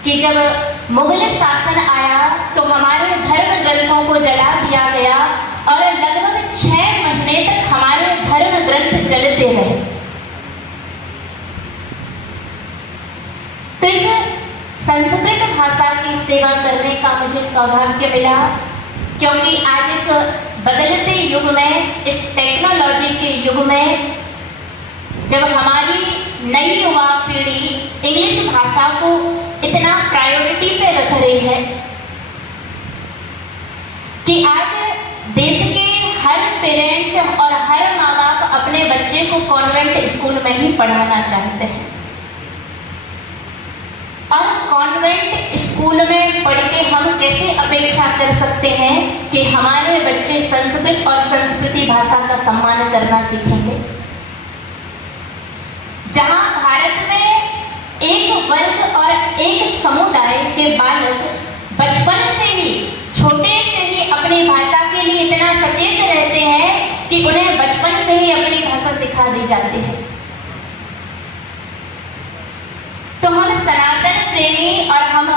कि जब मुगल शासन आया तो हमारे धर्म ग्रंथों को जला दिया गया और लगभग 6 महीने तक हमारे धर्म ग्रंथ जलते रहे। तो इस संस्कृत भाषा की सेवा करने का मुझे सौभाग्य मिला, क्योंकि आज इस बदलते युग में, इस टेक्नोलॉजी के युग में, जब हमारी नई युवा पीढ़ी इंग्लिश भाषा को इतना प्रायोरिटी पे रख रही है कि आज देश के हर पेरेंट्स और हर माँ बाप अपने बच्चे को कॉन्वेंट स्कूल में ही पढ़ाना चाहते हैं और कॉन्वेंट स्कूल में पढ़ के हम कैसे अपेक्षा कर सकते हैं कि हमारे बच्चे संस्कृत और संस्कृति भाषा का सम्मान करना सीखेंगे, जहां भारत में एक वर्ग और एक समुदाय के बालक बचपन से ही, छोटे से ही अपनी भाषा के लिए इतना सचेत रहते हैं कि उन्हें बचपन से ही अपनी भाषा सिखा दी जाती है। तो हम सनातन प्रेमी और हम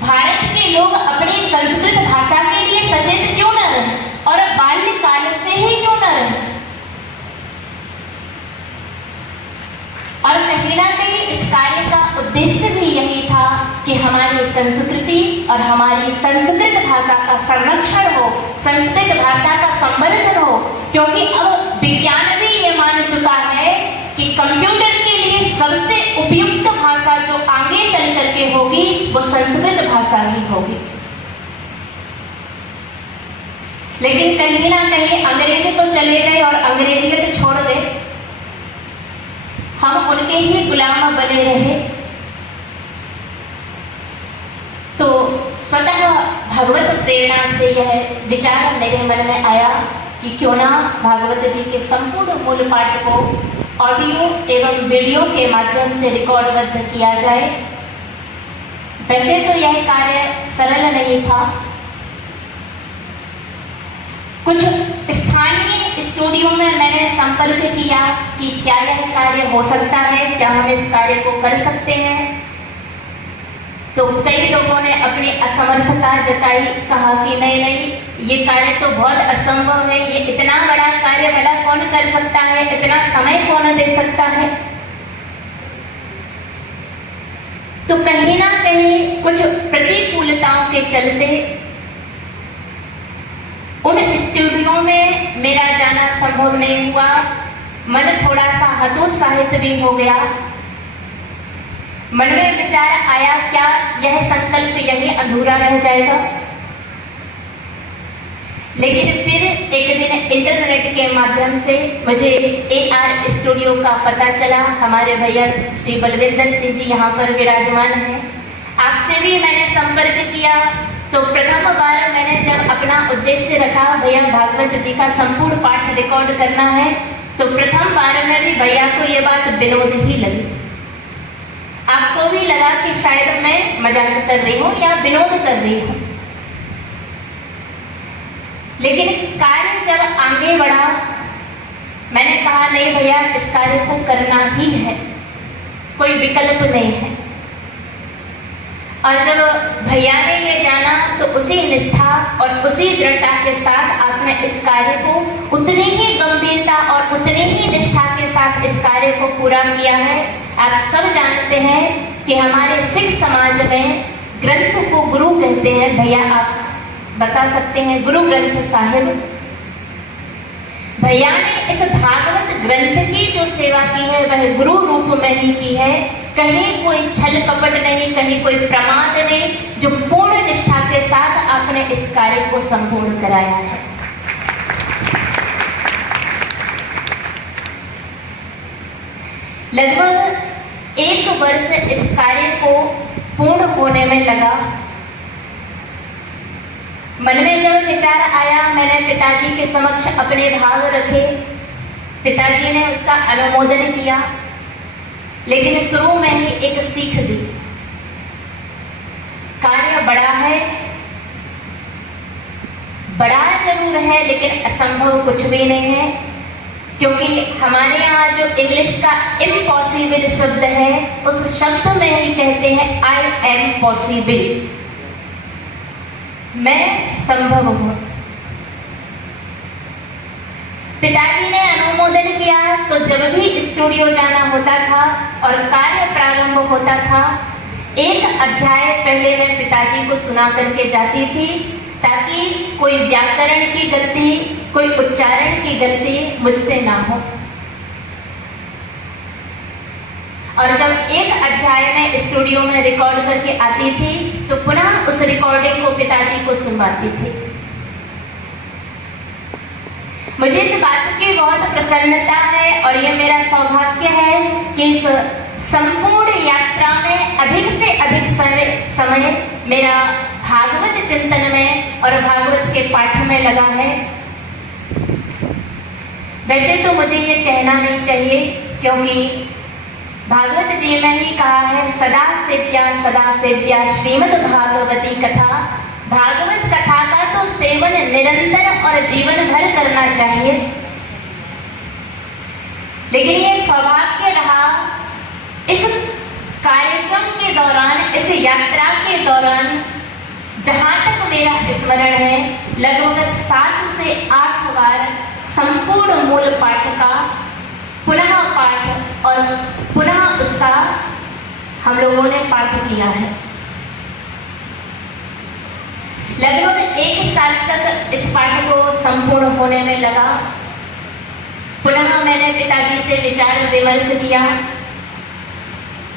भारत के लोग अपनी संस्कृत भाषा के लिए सचेत क्यों न रहें और बाल्यकाल से ही क्यों न रहें। और कहीं ना कहीं इस कार्य का उद्देश्य भी यही था कि हमारी संस्कृति और हमारी संस्कृत भाषा का संरक्षण हो, संस्कृत भाषा का संवर्धन हो। क्योंकि अब विज्ञान भी ये मान चुका है कि कंप्यूटर के लिए सबसे उपयुक्त भाषा जो आगे चल करके होगी वो संस्कृत भाषा ही होगी। लेकिन कहीं ना कहीं अंग्रेजी तो चले गए और अंग्रेजियत छोड़ गए, हम उनके ही गुलाम बने रहे। तो स्वतः भगवत प्रेरणा से यह विचार मेरे मन में आया कि क्यों ना भागवत जी के संपूर्ण मूल पाठ को ऑडियो एवं वीडियो के माध्यम से रिकॉर्डबद्ध किया जाए। वैसे तो यह कार्य सरल नहीं था। कुछ स्थानीय स्टूडियो में मैंने संपर्क किया कि क्या यह कार्य हो सकता है, क्या हम इस कार्य को कर सकते हैं। तो कई लोगों ने अपनी असमर्थता जताई, कहा कि नहीं, ये कार्य तो बहुत असंभव है, ये इतना बड़ा कार्य भला कौन कर सकता है, इतना समय कौन दे सकता है। तो कहीं ना कहीं कुछ प्रतिकूलताओं के चलते उन स्टूडियो में मेरा जाना संभव नहीं हुआ। मन थोड़ा सा हतोत्साहित भी हो गया। मन में विचार आया, क्या यह संकल्प यही अधूरा रह जाएगा। लेकिन फिर एक दिन इंटरनेट के माध्यम से मुझे AR स्टूडियो का पता चला। हमारे भैया श्री बलविंदर सिंह जी यहाँ पर विराजमान हैं। आपसे भी मैंने संपर्क किया। तो प्रथम बार मैंने जब अपना उद्देश्य रखा भैया भागवत जी का संपूर्ण पाठ रिकॉर्ड करना है, तो प्रथम बार में भी भैया को ये बात विनोद ही लगी। आपको भी लगा कि शायद मैं मजाक कर रही हूँ या विनोद कर रही हूँ। लेकिन कार्य जब आगे बढ़ा, मैंने कहा नहीं भैया, इस कार्य को करना ही है, कोई विकल्प नहीं है। और जब भैया ने ये जाना तो उसी निष्ठा और उसी दृढ़ता के साथ आपने इस कार्य को उतनी ही गंभीरता और उतनी ही निष्ठा के साथ इस कार्य को पूरा किया है। आप सब जानते हैं कि हमारे सिख समाज में ग्रंथ को गुरु कहते हैं। भैया आप बता सकते हैं गुरु ग्रंथ साहिब। भैया ने इस भागवत ग्रंथ की जो सेवा की है वह गुरु रूप में ही की है। कहीं कोई छल कपट नहीं, कहीं कोई प्रमाद नहीं, जो पूर्ण निष्ठा के साथ आपने इस कार्य को संपूर्ण कराया है। लगभग 1 वर्ष इस कार्य को पूर्ण होने में लगा। मन में जब विचार आया, मैंने पिताजी के समक्ष अपने भाव रखे। पिताजी ने उसका अनुमोदन किया, लेकिन शुरू में ही एक सीख दी, कार्य बड़ा है, बड़ा जरूर है लेकिन असंभव कुछ भी नहीं है। क्योंकि हमारे यहाँ जो इंग्लिश का इम्पॉसिबल शब्द है, उस शब्द में ही कहते हैं आई एम पॉसिबल, मैं संभव हूं। पिताजी ने अनुमोदन किया तो जब भी स्टूडियो जाना होता था और कार्य प्रारंभ होता था, 1 अध्याय पहले मैं पिताजी को सुना करके जाती थी, ताकि कोई व्याकरण की गलती, कोई उच्चारण की गलती मुझसे ना हो। और जब 1 अध्याय में स्टूडियो में रिकॉर्ड करके आती थी तो पुनः उस रिकॉर्डिंग को पिताजी को सुनवाती थी। मुझे इस बात की बहुत प्रसन्नता है और ये मेरा सौभाग्य है कि इस संपूर्ण यात्रा में अधिक से अधिक समय मेरा भागवत चिंतन में और भागवत के पाठ में लगा है। वैसे तो मुझे ये कहना नहीं चाहिए, क्योंकि भागवत जी में ही कहा है सदा सेव्या श्रीमद् भागवती कथा। भागवत कथा का तो सेवन निरंतर और जीवन भर करना चाहिए। लेकिन ये सौभाग्य रहा, इस कार्यक्रम के दौरान, इस यात्रा के दौरान, जहां तक मेरा स्मरण है, लगभग 7 से 8 बार संपूर्ण मूल पाठ का पुनः पाठ और पुनः उसका हम लोगों ने पाठ किया है। लगभग 1 साल तक इस पाठ को संपूर्ण होने में लगा। पुनः मैंने पिताजी से विचार विमर्श किया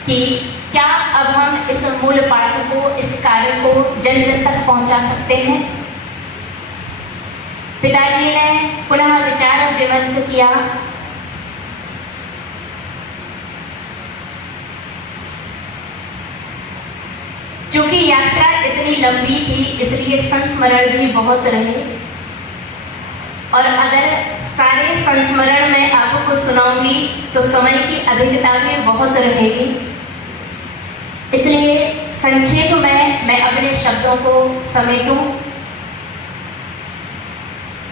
कि क्या अब हम इस मूल पाठ को, इस कार्य को जन जन तक पहुंचा सकते हैं। पिताजी ने पुनः विचार विमर्श किया। क्योंकि यात्रा इतनी लंबी थी, इसलिए संस्मरण भी बहुत रहे, और अगर सारे संस्मरण में आपको सुनाऊंगी तो समय की अधिकता भी बहुत रहेगी। इसलिए संक्षेप में मैं अपने शब्दों को समेटूं।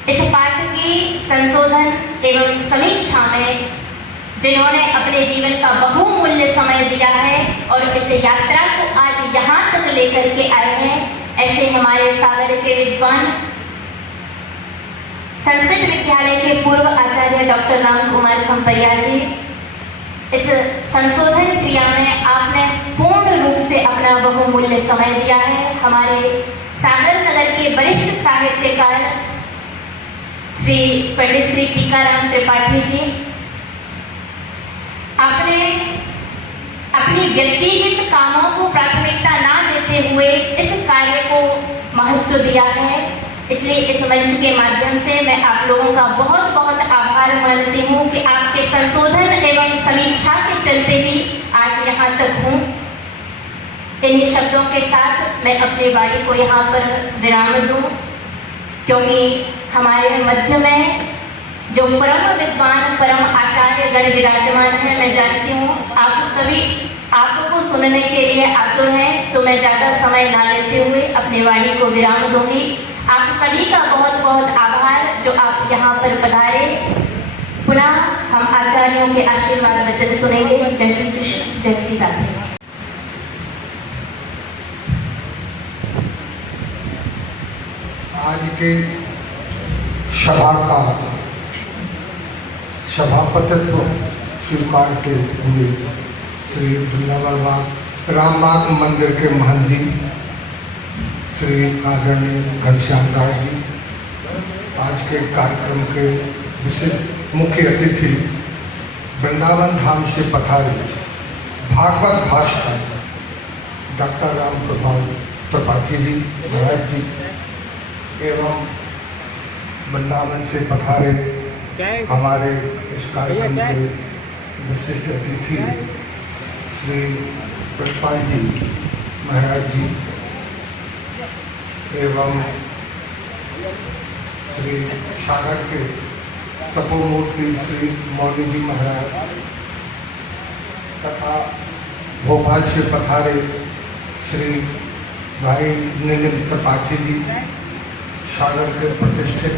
इस पाठ की संशोधन एवं समीक्षा में जिन्होंने अपने जीवन का बहुमूल्य समय दिया है और इस यात्रा को आज यहाँ तक लेकर के आए हैं, ऐसे हमारे सागर के विद्वान संस्कृत विद्यालय के पूर्व आचार्य डॉक्टर राम कुमार खम्पैया जी, इस संशोधन क्रिया में आपने पूर्ण रूप से अपना बहुमूल्य समय दिया है। हमारे सागर नगर के वरिष्ठ साहित्यकार श्री पंडित श्री टीकाराम त्रिपाठी जी, आपने अपनी व्यक्तिगत कामों को प्राथमिकता ना देते हुए इस कार्य को महत्व दिया है। इसलिए इस मंच के माध्यम से मैं आप लोगों का बहुत बहुत आभार मानती हूँ कि आपके संशोधन एवं समीक्षा के चलते ही आज यहाँ तक हूँ। इन्हीं शब्दों के साथ मैं अपनी वाणी को यहाँ पर विराम दूँ, क्योंकि हमारे मध्य में जो परम विद्वान, परम आचार्य गण विराजमान है, मैं जानती हूँ आप सभी आपको सुनने के लिए आतुर हैं, तो मैं ज़्यादा समय ना लेते हुए अपनी वाणी को विराम दूंगी। आप सभी का बहुत बहुत आभार जो आप यहाँ पर पधारे। पुनः हम आचार्यों के आशीर्वाद वचन सुनेंगे। जय श्री कृष्ण, जय श्री राधे। आज के सभा का सभापतित्व स्वीकार के हुए श्री वृंदावन बाग रामबाग मंदिर के महंत जी श्री आदरणीय घनश्याम दास जी, आज के कार्यक्रम के विशेष मुख्य अतिथि वृंदावन धाम से पधारे भागवत भाषा डॉक्टर राम त्रिपाठी जी महाराज जी एवं वृंदावन से पधारे हमारे इस कार्यक्रम के विशिष्ट अतिथि श्री प्रतिपाल जी महाराज जी एवं श्री सागर के तपोमूर्ति श्री मौली जी महाराज तथा भोपाल से पधारे श्री भाई नीलिम त्रिपाठी जी, सागर के प्रतिष्ठित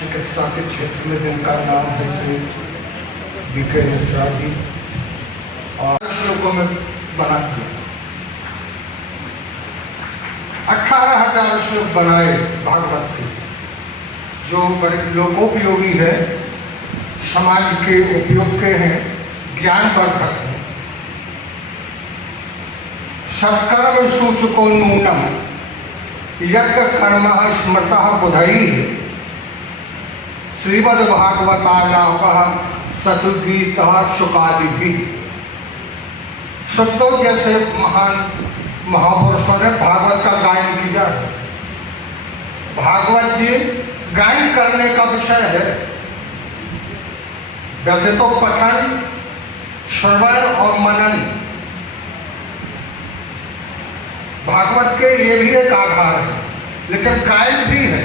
चिकित्सा के क्षेत्र में जिनका नाम है श्री बीके मिश्रा जी, और श्लोकों में बना दिया 18,000 श्लोक बनाए भागवत के, जो बड़े लोकोपयोगी है, समाज के उपयोग के हैं, ज्ञानवर्धक हैं। सत्कर्म सूचको नूनम यज्ञ कर्म स्मृता बुधई श्रीमद्भागवतालाप सतुगीत शुकादि भी। सत्तो जैसे महान महापुरुषों ने भागवत का गायन किया है। भागवत जी गायन करने का विषय है। वैसे तो पठन, श्रवण और मनन भागवत के ये भी एक आधार है, लेकिन गायन भी है।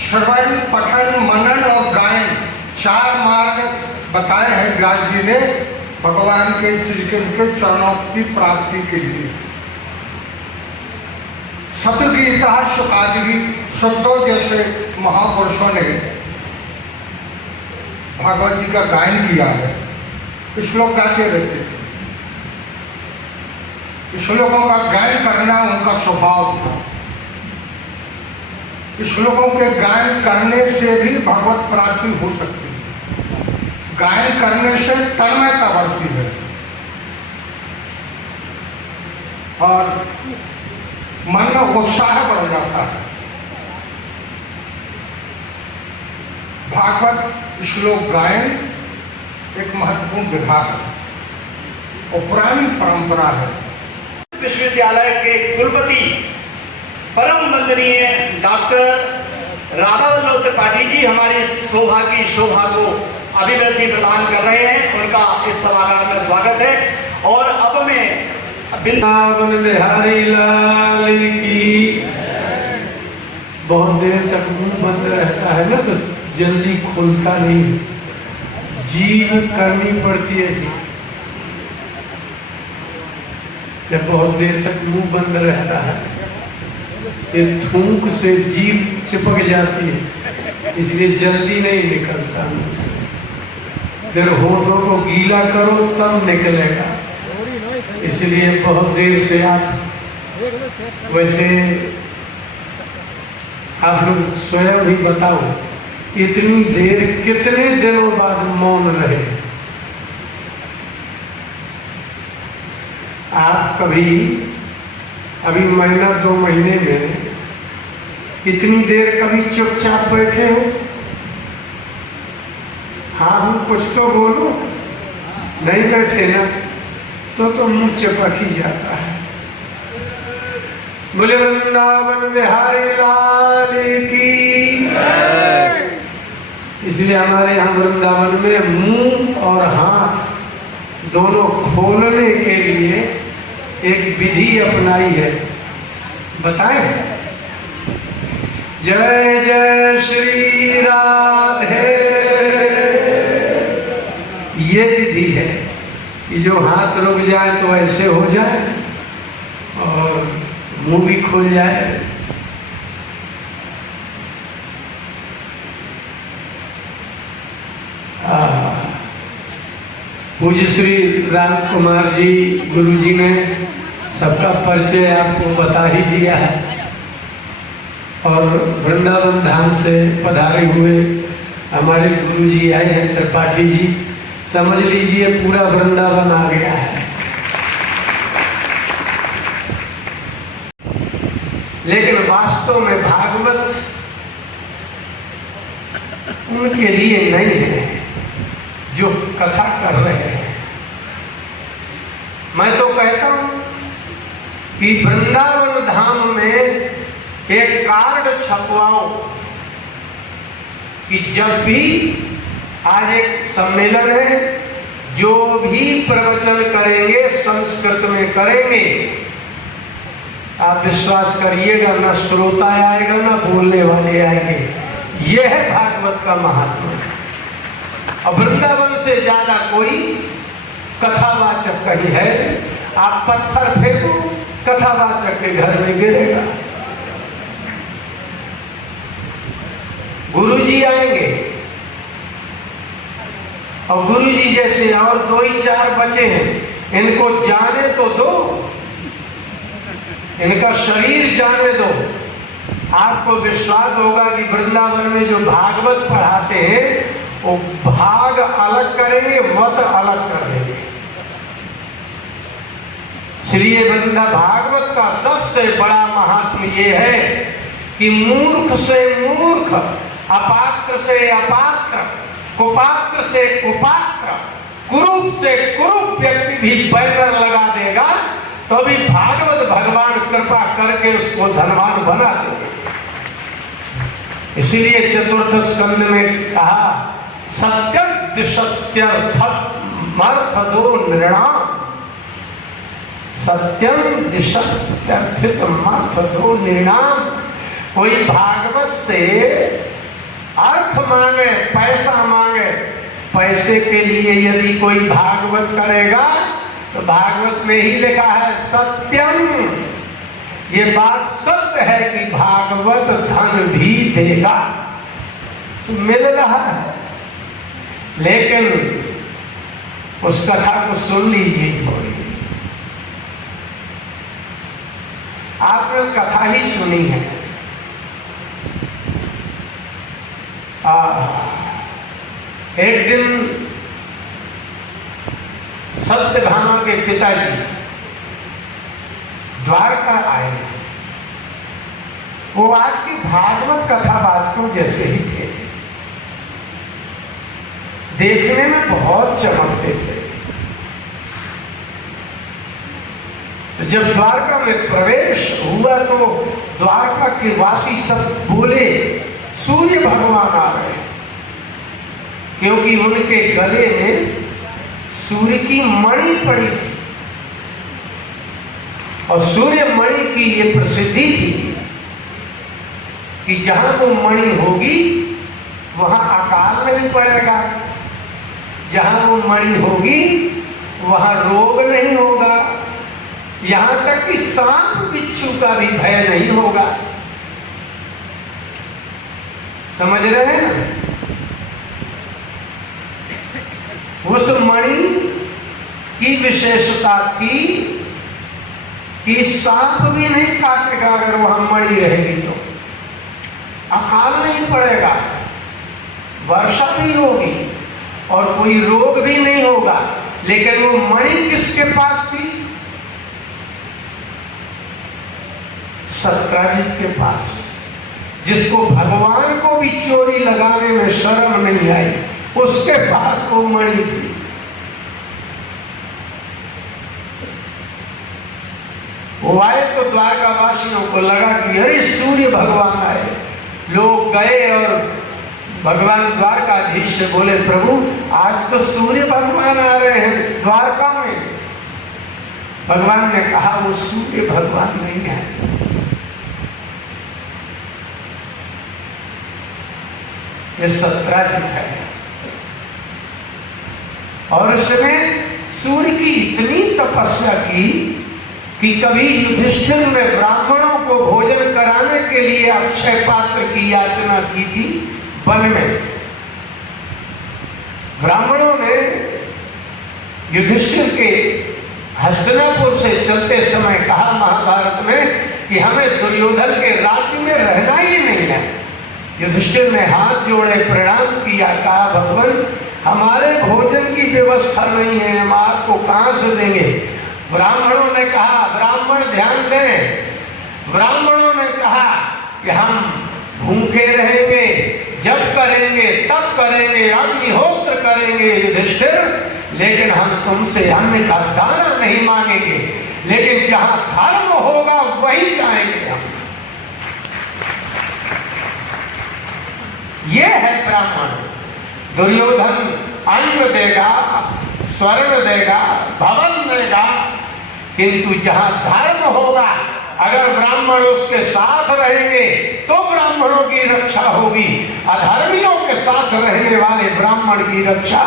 श्रवण, पठन, मनन और गायन 4 मार्ग बताए हैं व्यास जी ने भगवान के श्री कृष्ण के चरणों की प्राप्ति के लिए। सतगीता शुकादि सत्तो जैसे महापुरुषों ने भागवत जी का गायन किया है। श्लोक गाते रहते थे। श्लोकों का गायन करना उनका स्वभाव था। श्लोकों के गायन करने से भी भगवत प्राप्ति हो सकती है। गायन करने से तन्मयता बढ़ती है और मन में उत्साह बढ़ जाता है। भागवत श्लोक गायन एक महत्वपूर्ण विधा है और पुरानी परंपरा है। विश्वविद्यालय के कुलपति परम वंदनीय डॉक्टर राधा वल्लभ त्रिपाठी जी हमारी शोभा को अभिवृद्धि प्रदान कर रहे हैं। उनका इस सभागार में स्वागत है। और अब मैं वृंदावन बिहारी लाल की। बहुत देर तक मुंह बंद रहता है ना, तो जल्दी खुलता नहीं, जीभ करनी पड़ती है ऐसी। जब बहुत देर तक मुंह बंद रहता है, ये थूक से जीभ चिपक जाती है, इसलिए जल्दी नहीं निकलता मुंह से। फिर होठों को गीला करो तब निकलेगा, इसलिए बहुत देर से आप वैसे आप लोग स्वयं भी बताओ, इतनी देर कितने दिनों बाद मौन रहे। आप कभी अभी महीना 2 महीने में इतनी देर कभी चुपचाप बैठे हो? हाँ हम कुछ तो बोलो, नहीं बैठे ना तो मुंह चिपक ही जाता है। बोले वृंदावन बिहारी लाल की। इसलिए हमारे यहाँ वृंदावन में मुंह और हाथ दोनों खोलने के लिए एक विधि अपनाई है, बताएं? जय जय श्री राधे। ये विधि है कि जो हाथ रुक जाए तो ऐसे हो जाए और मुंह भी खुल जाए। पूज्य श्री राम कुमार जी गुरु जी ने सबका परिचय आपको बता ही दिया है, और वृंदावन धाम से पधारे हुए हमारे गुरु जी आए हैं त्रिपाठी जी, समझ लीजिए पूरा वृंदावन आ गया है। लेकिन वास्तव में भागवत उनके लिए नहीं है जो कथा कर रहे हैं। मैं तो कहता हूं कि वृंदावन धाम में एक कार्ड छपवाओ कि जब भी आज एक सम्मेलन है, जो भी प्रवचन करेंगे संस्कृत में करेंगे। आप विश्वास करिएगा, न श्रोता आएगा न बोलने वाले आएंगे। यह है भागवत का महात्मा। और वृंदावन से ज्यादा कोई कथावाचक कहीं है? आप पत्थर फेंको, कथावाचक के घर में गिरेगा। गुरुजी आएंगे, और गुरुजी जैसे और 2 ही 4 बचे हैं, इनको जाने तो दो, इनका शरीर जाने दो। आपको विश्वास होगा कि वृंदावन में जो भागवत पढ़ाते हैं वो भाग अलग करेंगे, वत अलग कर देंगे। इसलिए वृंदा भागवत का सबसे बड़ा महात्म ये है कि मूर्ख से मूर्ख, अपात्र से अपात्र, कुपात्र से कुपात्र, कुरूप से कुरूप व्यक्ति भी बैनर लगा देगा तो भी भागवत भगवान कृपा करके उसको धनवान बना देंगे। इसीलिए चतुर्थ स्कंद में कहा सत्यम दिशत्यर्थमर्थदो नृणाम, सत्यम दिशत्यर्थमर्थदो नृणाम। कोई भागवत से अर्थ मांगे, पैसा मांगे, पैसे के लिए यदि कोई भागवत करेगा तो भागवत में ही लिखा है सत्यम। ये बात सत्य है कि भागवत धन भी देगा, मिल रहा है। लेकिन उस कथा को सुन लीजिए थोड़ी। आपने कथा ही सुनी है। एक दिन सत्यभामा के पिताजी द्वारका आए। वो आज की भागवत कथावाचकों जैसे ही थे, देखने में बहुत चमकते थे। तो जब द्वारका में प्रवेश हुआ तो द्वारका के वासी सब बोले सूर्य भगवान आ रहे, क्योंकि उनके गले में सूर्य की मणि पड़ी थी। और सूर्य मणि की ये प्रसिद्धि थी कि जहां वो मणि होगी वहां अकाल नहीं पड़ेगा, जहां वो मणि होगी वहां रोग नहीं होगा, यहां तक कि सांप बिच्छू का भी भय नहीं होगा। समझ रहे हैं ना? उस मणि की विशेषता थी कि सांप भी नहीं काटेगा अगर वहां मणि रहेगी तो, अकाल नहीं पड़ेगा, वर्षा भी होगी और कोई रोग भी नहीं होगा। लेकिन वो मणि किसके पास थी? सत्राजित के पास, जिसको भगवान को भी चोरी लगाने में शर्म नहीं आई, उसके पास वो मणि थी। वो आए तो द्वारका वासियों को लगा कि अरे सूर्य भगवान आए। लोग गए और भगवान द्वारकाधीश से बोले प्रभु आज तो सूर्य भगवान आ रहे हैं द्वारका में। भगवान ने कहा वो सूर्य भगवान नहीं है, ये सत्राजित है। और उसने सूर्य की इतनी तपस्या की कि कभी युधिष्ठिर ने ब्राह्मणों को भोजन कराने के लिए अक्षय पात्र की याचना की थी वन में। ब्राह्मणों ने युधिष्ठिर के हस्तिनापुर से चलते समय कहा महाभारत में कि हमें दुर्योधन के राज्य में रहना ही नहीं है। युधिष्ठिर ने हाथ जोड़े प्रणाम किया, कहा भगवान हमारे भोजन की व्यवस्था नहीं है, हम आपको कहां से देंगे। ब्राह्मणों ने कहा, ब्राह्मण ध्यान दें, ब्राह्मणों ने कहा कि हम भूखे रहेंगे, जब करेंगे तब करेंगे, अग्निहोत्र करेंगे युधिष्ठिर, लेकिन हम तुमसे अन्न का दाना नहीं मांगेंगे, लेकिन जहां धर्म होगा वहीं जाएंगे हम। ये है ब्राह्मण। दुर्योधन अन्न देगा, स्वर्ण देगा, भवन देगा, किंतु जहां धर्म होगा, अगर ब्राह्मण उसके साथ रहेंगे तो ब्राह्मणों की रक्षा होगी, अधर्मियों के साथ रहने वाले ब्राह्मण की रक्षा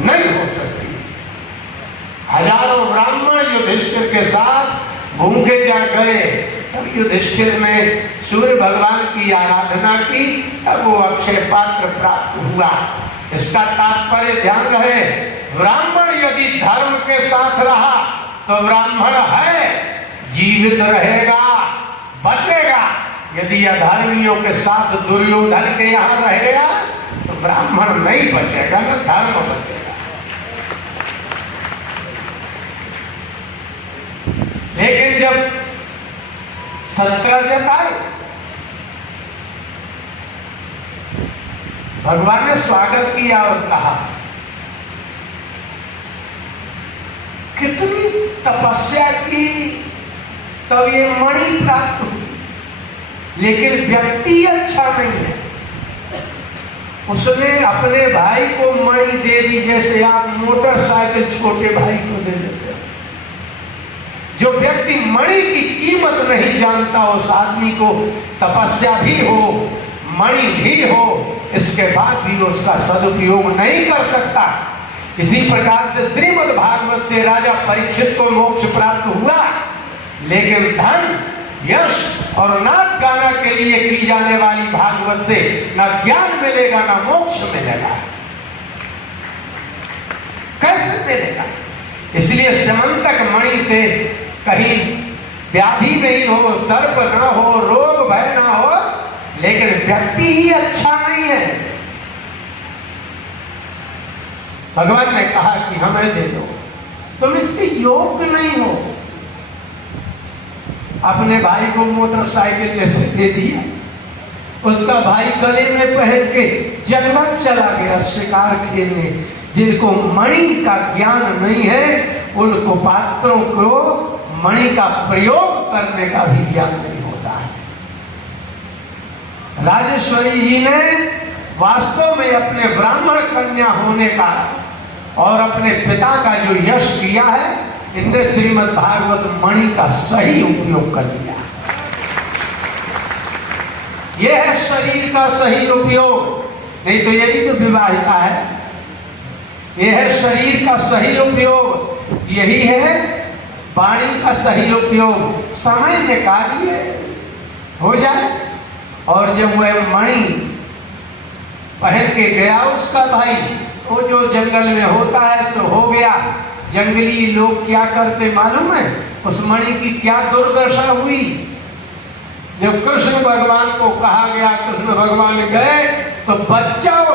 नहीं हो सकती। हजारों ब्राह्मण युधिष्ठिर के साथ भूखे जा गए। तब युधिष्ठिर ने सूर्य भगवान की आराधना की, तब वो अक्षय पात्र प्राप्त हुआ। इसका तात्पर्य ध्यान रहे, ब्राह्मण यदि धर्म के साथ रहा तो ब्राह्मण है, जीवित रहेगा, बचेगा। यदि अधर्मियों के साथ दुर्योधन के यहां रह गया तो ब्राह्मण नहीं बचेगा, न धर्म बचेगा। लेकिन जब शत्रजन आए, भगवान ने स्वागत किया और कहा कितनी तपस्या की तब ये मणि प्राप्त हुई, लेकिन व्यक्ति अच्छा नहीं है। उसने अपने भाई को मणि दे दी, जैसे आप मोटरसाइकिल छोटे भाई को दे देते हैं। जो व्यक्ति मणि की कीमत नहीं जानता, उस आदमी को तपस्या भी हो, मणि भी हो, इसके बाद भी उसका सदुपयोग नहीं कर सकता। इसी प्रकार से श्रीमद् भागवत से राजा परीक्षित को मोक्ष प्राप्त हुआ, लेकिन धन, यश और नाच गाना के लिए की जाने वाली भागवत से ना ज्ञान मिलेगा, ना मोक्ष मिलेगा। कैसे मिलेगा? इसलिए समंतक मणि से कहीं व्याधि नहीं हो, सर्प ना हो, रोग भय ना हो, लेकिन व्यक्ति ही अच्छा नहीं है। भगवान ने कहा कि हमें दे दो, तुम इसके योग्य नहीं हो। अपने भाई को मोटरसाइकिल जैसे दे दिया, उसका भाई गले में पहन के जंगल चला गया शिकार खेलने। जिनको मणि का ज्ञान नहीं है, उनको पात्रों को मणि का प्रयोग करने का भी ज्ञान नहीं होता है। राजेश्वरी जी ने वास्तव में अपने ब्राह्मण कन्या होने का और अपने पिता का जो यश किया है, इनने श्रीमद् भागवत मणि का सही उपयोग कर लिया। यह है शरीर का सही उपयोग। नहीं तो यदि तो विवाहिता है, यह है शरीर का सही उपयोग, यही है वाणी का सही उपयोग। समय निकालिए, हो जाए। और जब वह मणि पहन के गया उसका भाई, वो जो जंगल में होता है सो हो गया। जंगली लोग क्या करते मालूम है? उस मणि की क्या दुर्दशा हुई। जब कृष्ण भगवान को कहा गया, कृष्ण भगवान गए तो बच्चा उस